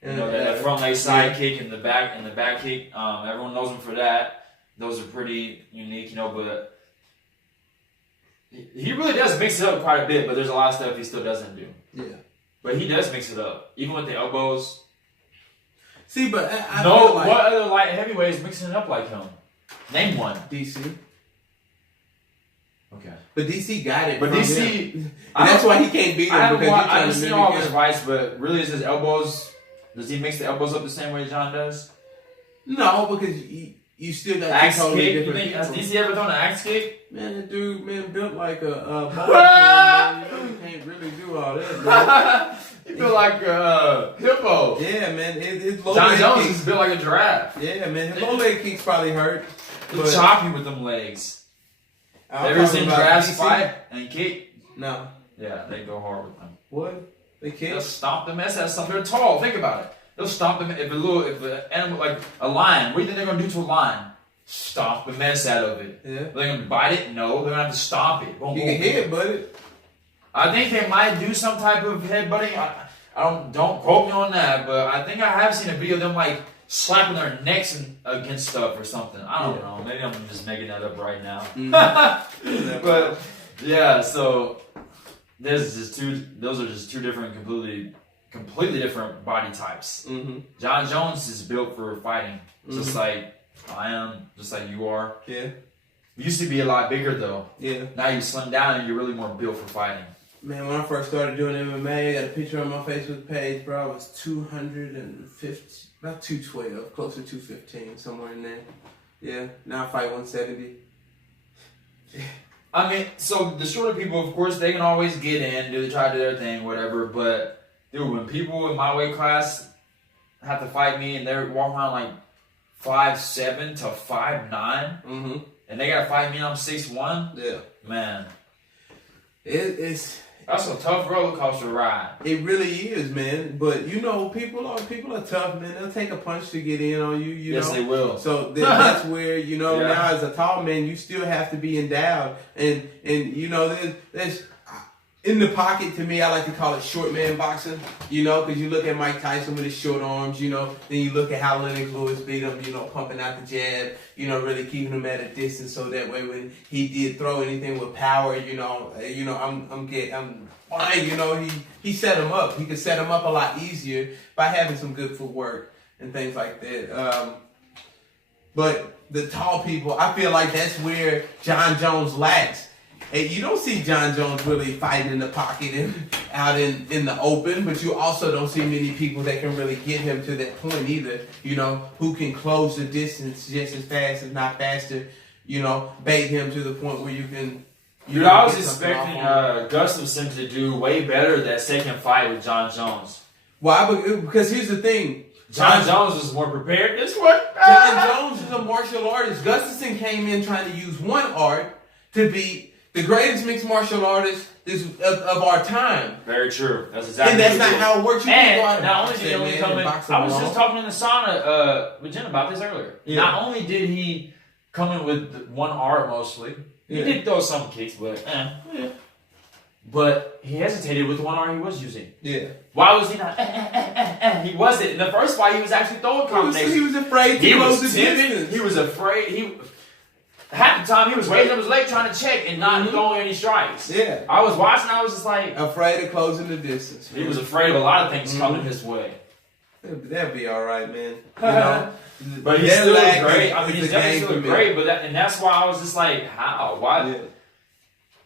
You know, that front leg side kick and the back kick. Everyone knows him for that. Those are pretty unique, you know, but he really does mix it up quite a bit, but there's a lot of stuff he still doesn't do. Yeah. But he does mix it up. Even with the elbows. See, but I no, feel like what other light heavyweight is mixing it up like him? Name one. DC. Okay. But DC got it. But DC... And that's why he can't beat him. I haven't seen all of his fights, but really is his elbows... Does he mix the elbows up the same way John does? No, because you still got axe totally kick. different You think people. has DC ever thrown an axe kick? Man, that dude, built like a ball man. You can't really do all that, man. He built like a hippo. Yeah, man. His low John leg Jones kicks, is built like a giraffe. yeah, man. His low leg kicks probably hurt. He'll chop you with them legs. Ever seen giraffes fight and kick? No. Yeah, they go hard with them. What? They kick? They'll stomp the mess out of something. They're tall. Think about it. They'll stomp them. If an animal like a lion, what do you think they're gonna do to a lion? stomp the mess out of it. Yeah. They're going to bite it? No. They're going to have to stomp it. Boom, You boom, can boom. headbutt it. I think they might do some type of headbutting. I don't quote me on that, but I think I have seen a video of them like slapping their necks against stuff or something. I don't know. Maybe I'm just making that up right now. But yeah, so those are just two different, completely different body types. John Jones is built for fighting, just like I am, just like you are. Yeah. You used to be a lot bigger though. Yeah. Now you slim down and you're really more built for fighting. Man, when I first started doing MMA, I got a picture on my Facebook page, bro. I was 250, about 212, closer to 215, somewhere in there. Yeah, now I fight 170. I mean, so the shorter people, of course, they can always get in, try to do their thing, whatever. But dude, when people in my weight class have to fight me and they're walking around like 5'7" to 5'9", and they gotta fight me and I'm 6'1", yeah, man, it's. That's a tough roller coaster ride. It really is, man. But you know, people are tough, man. They'll take a punch to get in on you. You know? They will. So that's where now as a tall man, you still have to be endowed, and you know, there's in the pocket. To me, I like to call it short man boxing. You know, because you look at Mike Tyson with his short arms. You know, then you look at how Lennox Lewis beat him. You know, pumping out the jab. You know, really keeping him at a distance so that way when he did throw anything with power, I'm fine. You know, he set him up. He could set him up a lot easier by having some good footwork and things like that. But the tall people, I feel like that's where John Jones lacks. And you don't see John Jones really fighting in the pocket and out in the open, but you also don't see many people that can really get him to that point either, you know, who can close the distance just as fast, if not faster, you know, bait him to the point where you can... Dude, I was expecting Gustafsson to do way better that second fight with John Jones. Why? Because here's the thing. John Jones was more prepared this one. John Jones is a martial artist. Gustafsson came in trying to use one art to beat the greatest mixed martial artist of our time. Very true. That's exactly. And that's not how it works. You and not only did he only come in, I was just talking in the sauna with Jen about this earlier. Yeah. Not only did he come in with one art mostly, he did throw some kicks, but but he hesitated with the one arm he was using. Yeah. Why was he not? He wasn't. In the first fight, he was actually throwing combinations. He was afraid to close the distance. He was afraid. Half the time he was raising up his leg trying to check and not throwing any strikes. Yeah. I was watching, I was just like... afraid of closing the distance. He was afraid of a lot of things coming his way. That'd be alright, man. You know? But he's still great. I mean, he's definitely still great, but and that's why I was just like, how? Why? Yeah.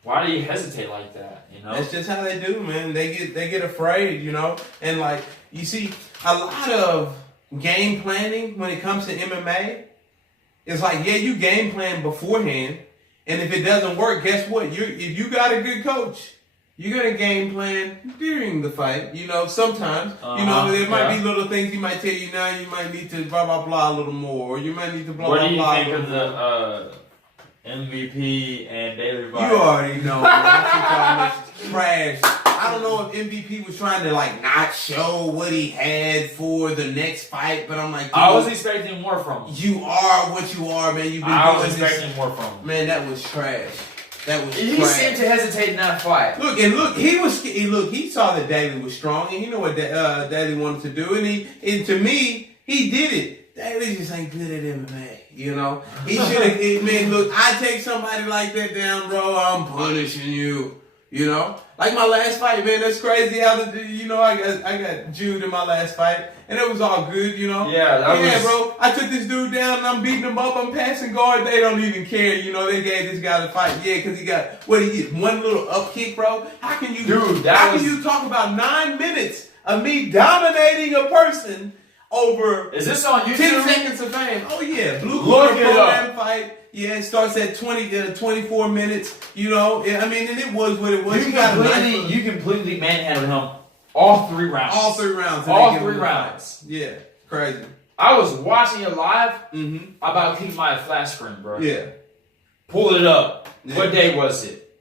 Why do you hesitate like that? You know? That's just how they do, man. They get afraid, you know? And like, you see, a lot of game planning when it comes to MMA... it's like, you game plan beforehand, and if it doesn't work, guess what? If you got a good coach, you're gonna game plan during the fight. You know, sometimes you know there might be little things he might tell you now. You might need to blah blah blah a little more, or you might need to blah blah blah. What do you think of the MVP and Daily Vibe? You already know, man. That's trash. I don't know if MVP was trying to like not show what he had for the next fight, but I'm like, I was expecting more from him. You are what you are, man. You've been I was expecting more from him. Man, that was trash. That was he trash. seemed to hesitate in that fight. Look, he saw that Daly was strong, and he knew what Daly wanted to do, and to me, he did it. Daly just ain't good at MMA, you know. He should have. Man, look, I take somebody like that down, bro. I'm punishing you. You know, like my last fight, man. That's crazy how I got Jude in my last fight, and it was all good, you know. Yeah, bro. I took this dude down, and I'm beating him up. I'm passing guard. They don't even care, you know. They gave this guy the fight, because he got one little up kick, bro. How can you, can you talk about 9 minutes of me dominating a person over? Is this on YouTube? 10 seconds of fame. Oh yeah, Blue Corner program fight. Yeah, it starts at 24 minutes, you know. I mean, and it was what it was. You completely manhandled him all 3 rounds. All 3 rounds. All 3 rounds. Yeah, crazy. I was watching it live. About to keep my flash screen, bro. Yeah. Pull it up. Yeah. What day was it?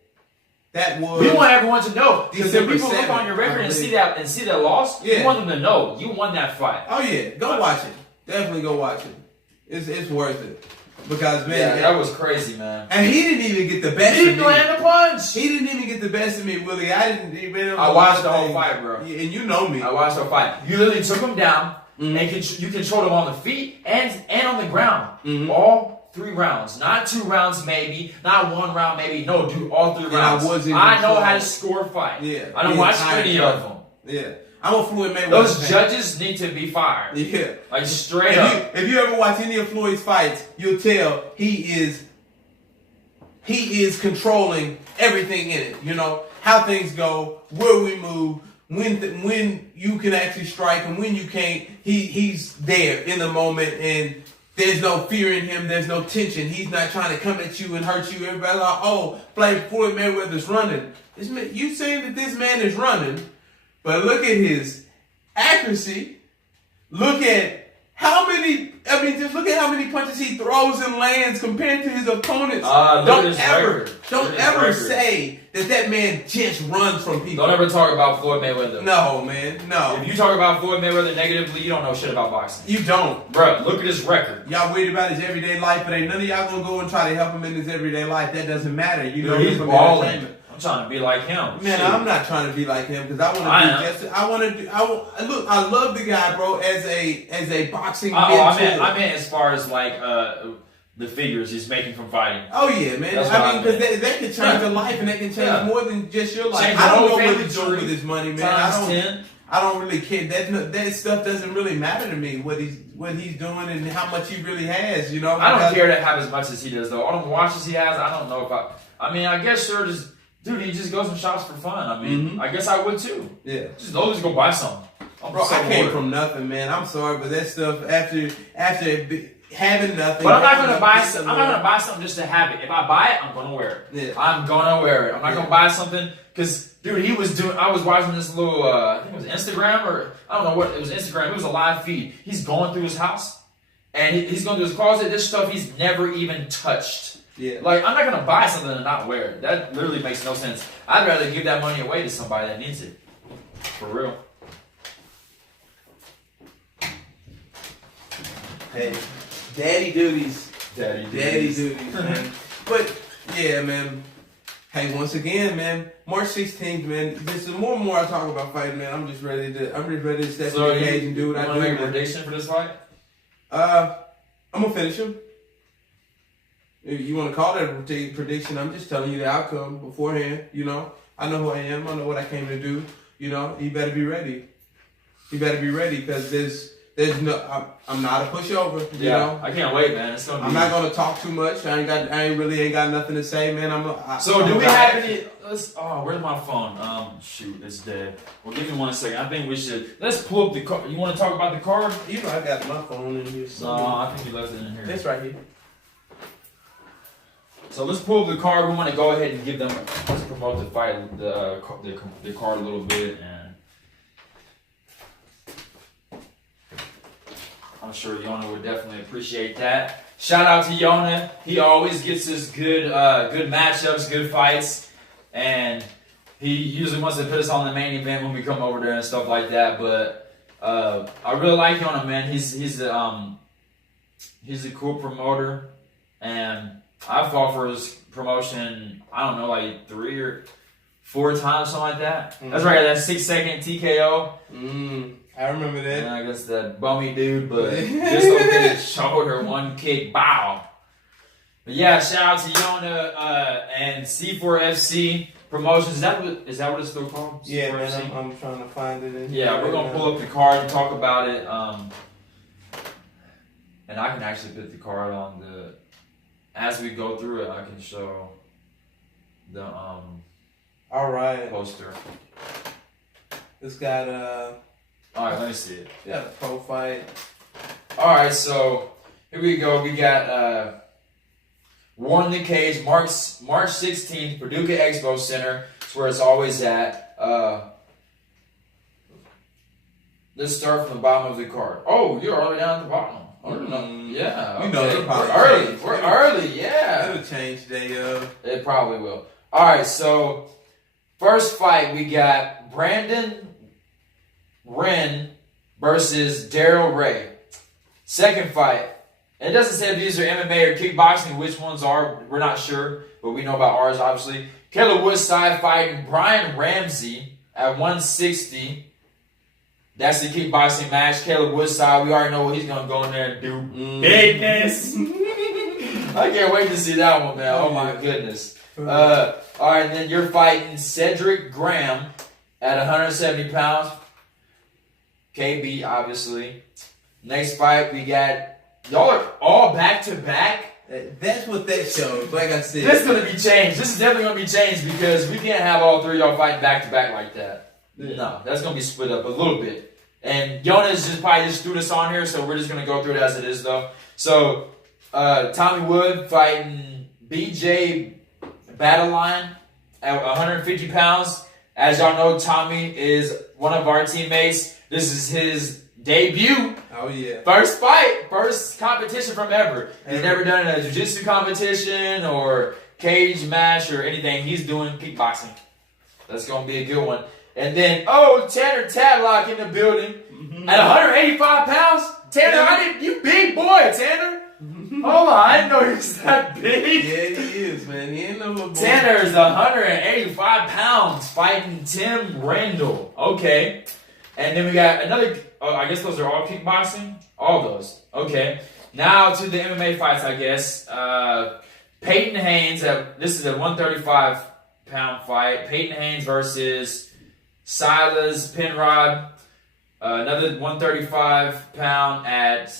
That was. We want everyone to know, because if people 7th, look on your record and see that loss, you want them to know you won that fight. Oh yeah, go watch it. Definitely go watch it. It's worth it. Because, man. Yeah, that was crazy, man. And he didn't even get the best He of me. didn't land a punch. He didn't even get the best of me, Willie. I didn't even. I watched the whole fight, bro. And you know me. I watched the whole fight. You literally took him down, and you controlled him on the feet and on the ground. All 3 rounds. Not 2 rounds, maybe. Not 1 round, maybe. No, dude, all 3 rounds. I know how to score a fight. Yeah. I don't watch any of them. Yeah. I'm a Floyd Mayweather Those fan. judges need to be fired. Yeah. Like, straight up. If you ever watch any of Floyd's fights, you'll tell he is controlling everything in it. You know, how things go, where we move, when you can actually strike and when you can't. He's there in the moment, and there's no fear in him. There's no tension. He's not trying to come at you and hurt you. Everybody's like, oh, Floyd Mayweather's running. You saying that this man is running, but look at his accuracy. Look at just look at how many punches he throws and lands compared to his opponents. Don't ever say that man just runs from people. Don't ever talk about Floyd Mayweather. No, man, no. If you talk about Floyd Mayweather negatively, you don't know shit about boxing. You don't. Bro, look at his record. Y'all worried about his everyday life, but ain't none of y'all gonna go and try to help him in his everyday life. That doesn't matter. You know, he's balling. I'm trying to be like him. Man, I'm not trying to be like him because I love the guy, bro, as a boxing mentor. I meant as far as like the figures he's making from fighting. Oh yeah, man. Because they can change your life and they can change more than just your life. I don't know what he's doing with his money, man. I don't really care. That stuff doesn't really matter to me. What he's doing and how much he really has. You know. I don't care to have as much as he does though. All the watches he has, I don't know if I guess sure just. Dude, he just goes and shops for fun. I mean, I guess I would too. Yeah. Just always go buy something. Bro, I came from nothing, man. I'm sorry, but that stuff after having nothing. But I'm not gonna buy something. I'm not gonna buy something just to have it. If I buy it, I'm gonna wear it. Yeah. I'm gonna wear it. I'm not gonna buy something because, dude, I was watching this little, I think it was Instagram or I don't know what it was. Instagram. It was a live feed. He's going through his house and he's going through his closet. This stuff he's never even touched. Yeah. Like, I'm not going to buy something and not wear it. That literally makes no sense. I'd rather give that money away to somebody that needs it. For real. Hey, daddy duties. Daddy duties, man. But, yeah, man. Hey, once again, man, March 16th, man. There's more and more I talk about fighting, man. I'm just ready to step in the cage and do what I do. You want to make a prediction for this fight? I'm going to finish him. If you want to call that a prediction, I'm just telling you the outcome beforehand. You know, I know who I am. I know what I came to do. You know, you better be ready. You better be ready because there's no. I'm not a pushover. You know, I can't wait, man. It's gonna be. I'm not gonna talk too much. I ain't got nothing to say, man. Do we have any? Where's my phone? Shoot, it's dead. Well, give me 1 second. I think we should. Let's pull up the card. You want to talk about the card? You know, I got my phone in here. No, I think you left it in here. It's right here. So let's pull up the card. We want to go ahead and give them. Let's promote the fight, the card a little bit, and I'm sure Yona would definitely appreciate that. Shout out to Yona. He always gets us good matchups, good fights, and he usually wants to put us on the main event when we come over there and stuff like that. But I really like Yona, man. He's a cool promoter, and I fought for his promotion, I don't know, like 3 or 4 times, something like that. That's right, that 6-second TKO. I remember that. And I guess that bummy dude, but dislocated shoulder, 1 kick, bow. But yeah, shout out to Yona and C4FC Promotions. Is that what it's still called? Yeah, man, I'm trying to find it in here. Yeah, we're going to pull up the card and talk about it. And I can actually put the card on the... As we go through it, I can show the all right poster. It's got all right, let me see it. Yeah, pro fight. All right, so here we go. We got War in the Cage, March 16th, Paducah Expo Center. It's where it's always at. Let's start from the bottom of the card. Oh, you're all the way down at the bottom. Yeah, okay. You know, We're early, yeah. It'll change day of. It probably will. All right, so first fight we got Brandon Wren versus Daryl Ray. Second fight And it doesn't say if these are MMA or kickboxing, which ones are. We're not sure, but we know about ours, obviously. Caleb Woodside fighting Brian Ramsey at 160. That's the kickboxing match. Caleb Woodside, we already know what he's going to go in there and do. Bigness. I can't wait to see that one, man. Oh, my goodness. All right, and then you're fighting Cedric Graham at 170 pounds. KB, obviously. Next fight, we got... Y'all are all back-to-back. That's what that shows. Like I said, this is going to be changed. This is definitely going to be changed because we can't have all three of y'all fighting back-to-back like that. Yeah. No, that's going to be split up a little bit. And Jonas probably just threw this on here, so we're just going to go through it as it is, though. So, Tommy Wood fighting BJ Battleline at 150 pounds. As y'all know, Tommy is one of our teammates. This is his debut. Oh, yeah. First fight. First competition from ever. He's never done a jiu-jitsu competition or cage match or anything. He's doing kickboxing. That's going to be a good one. And then, Tanner Tadlock in the building at 185 pounds. Tanner, you big boy, Tanner. Hold on, I didn't know he was that big. Yeah, he is, man. He ain't no little boy. Tanner is 185 pounds fighting Tim Randall. Okay. And then we got another, I guess those are all kickboxing? All those. Okay. Now to the MMA fights, I guess. Peyton Haynes, this is a 135-pound fight. Peyton Haynes versus Silas Penrod. Another 135-pound at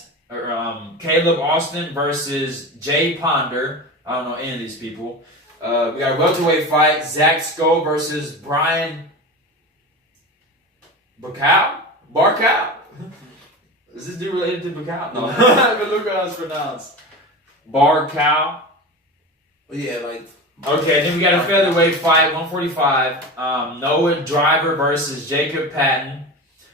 Caleb Austin versus Jay Ponder. I don't know any of these people. We got a welterweight fight. Zach Skoll versus Brian Barcow? Is this dude related to Barcow? No. But look how it's pronounced. Barcow. Yeah, like... Okay, then we got a featherweight fight, 145. Noah Driver versus Jacob Patton.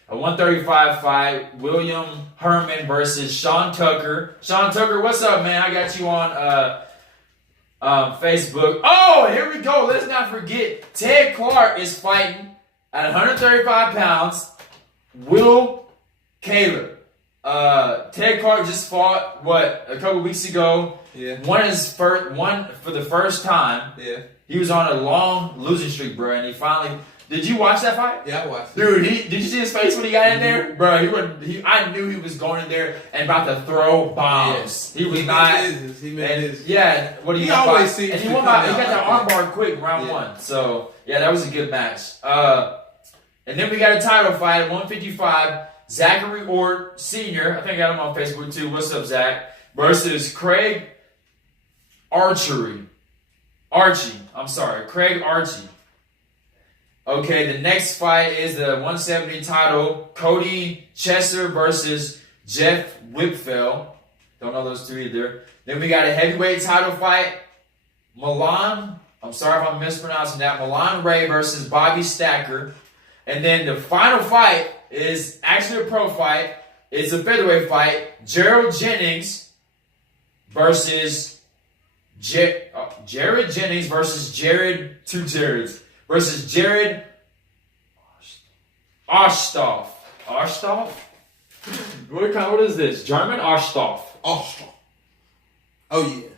A 135 fight, William Herman versus Sean Tucker. Sean Tucker, what's up, man? I got you on Facebook. Oh, here we go. Let's not forget, Ted Clark is fighting at 135 pounds. Will Kaler. Ted Clark just fought, a couple weeks ago. Yeah. Won for the first time. Yeah. He was on a long losing streak, bro, and he finally... Did you watch that fight? Yeah, I watched it. Dude, did you see his face when he got in there? Bro, I knew he was going in there and about to throw bombs. Yeah. He meant business. Yeah, what do you always seems and he got that armbar quick round one. So, yeah, that was a good match. And then we got a title fight at 155. Zachary Ort Sr., I think I got him on Facebook too. What's up, Zach? Versus Craig Archie. Craig Archie. Okay, the next fight is the 170 title. Cody Chesser versus Jeff Whipfell. Don't know those two either. Then we got a heavyweight title fight. Milan, I'm sorry if I'm mispronouncing that. Milan Ray versus Bobby Stacker. And then the final fight is actually a pro fight. It's a featherweight fight. Gerald Jennings versus Jared Jennings versus Jared Osthoff. Osthoff? What is this? German? Osthoff. Oh, yeah.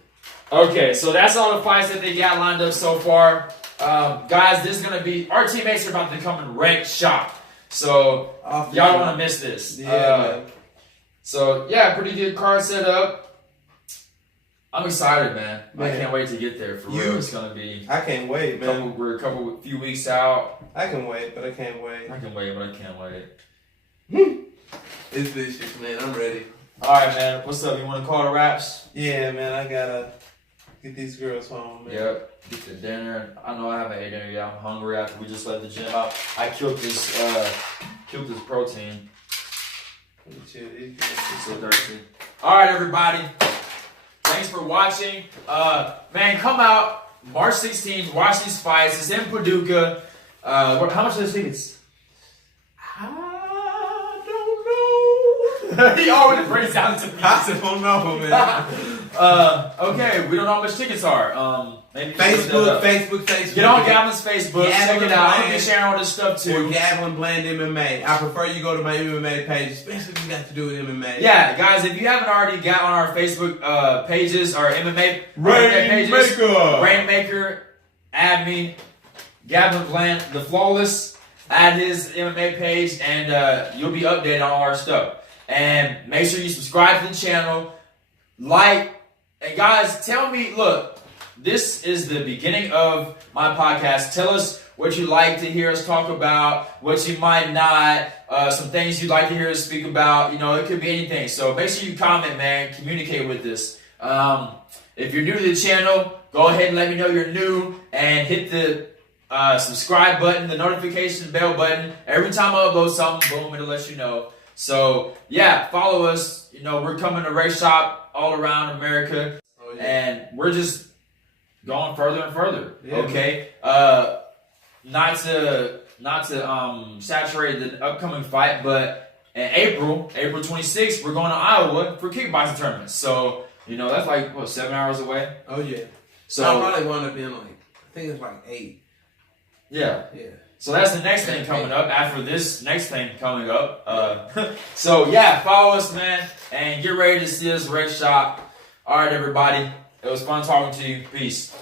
Okay, so that's all the fights that they got lined up so far. Guys, this is going to be... Our teammates are about to come and wreck shop. So, y'all don't want to miss this. Yeah, so, yeah, pretty good card set up. I'm excited, man. I can't wait to get there. For real, it's gonna be. I can't wait, man. We're a few weeks out. I can wait, but I can't wait. I can wait, but I can't wait. It's vicious, man. I'm ready. All right, man. What's up? You want to call the raps? Yeah, man. I gotta get these girls home, man. Yep. Get the dinner. I know I haven't ate dinner yet. I'm hungry after we just left the gym out. I killed this protein. I'm so thirsty. All right, everybody. Thanks for watching. Man, come out March 16th. Watch these fights. It's in Paducah. How much are those tickets? I don't He always brings out to me. I don't know, man. Okay, we don't know how much tickets are. Maybe Facebook. Get on Gavilan's Facebook. Check it out. I'm be sharing all this stuff too. Or Gavilan Bland MMA. I prefer you go to my MMA page, especially if you got to do with MMA. Yeah, guys, if you haven't already got on our Facebook pages, our MMA pages, Rainmaker, add me, Gavilan Bland, the Flawless, add his MMA page, and you'll be updated on all our stuff. And make sure you subscribe to the channel, like, and guys, tell me, look, this is the beginning of my podcast. Tell us what you'd like to hear us talk about, what you might not, some things you'd like to hear us speak about. You know, it could be anything. So make sure you comment, man. Communicate with us. If you're new to the channel, go ahead and let me know you're new and hit the subscribe button, the notification bell button. Every time I upload something, boom, it'll let you know. So, yeah, follow us. You know, we're coming to race shop all around America. Oh, yeah. And we're just going further and further. Yeah. Okay. Not to saturate the upcoming fight, but in April 26th, we're going to Iowa for kickboxing tournaments. So, you know, that's like, what, 7 hours away? Oh, yeah. So I probably wound up being like, I think it's like 8. Yeah. Yeah. So that's the next thing coming up after this next thing coming up. So, yeah, follow us, man, and get ready to see us race shop. All right, everybody. It was fun talking to you. Peace.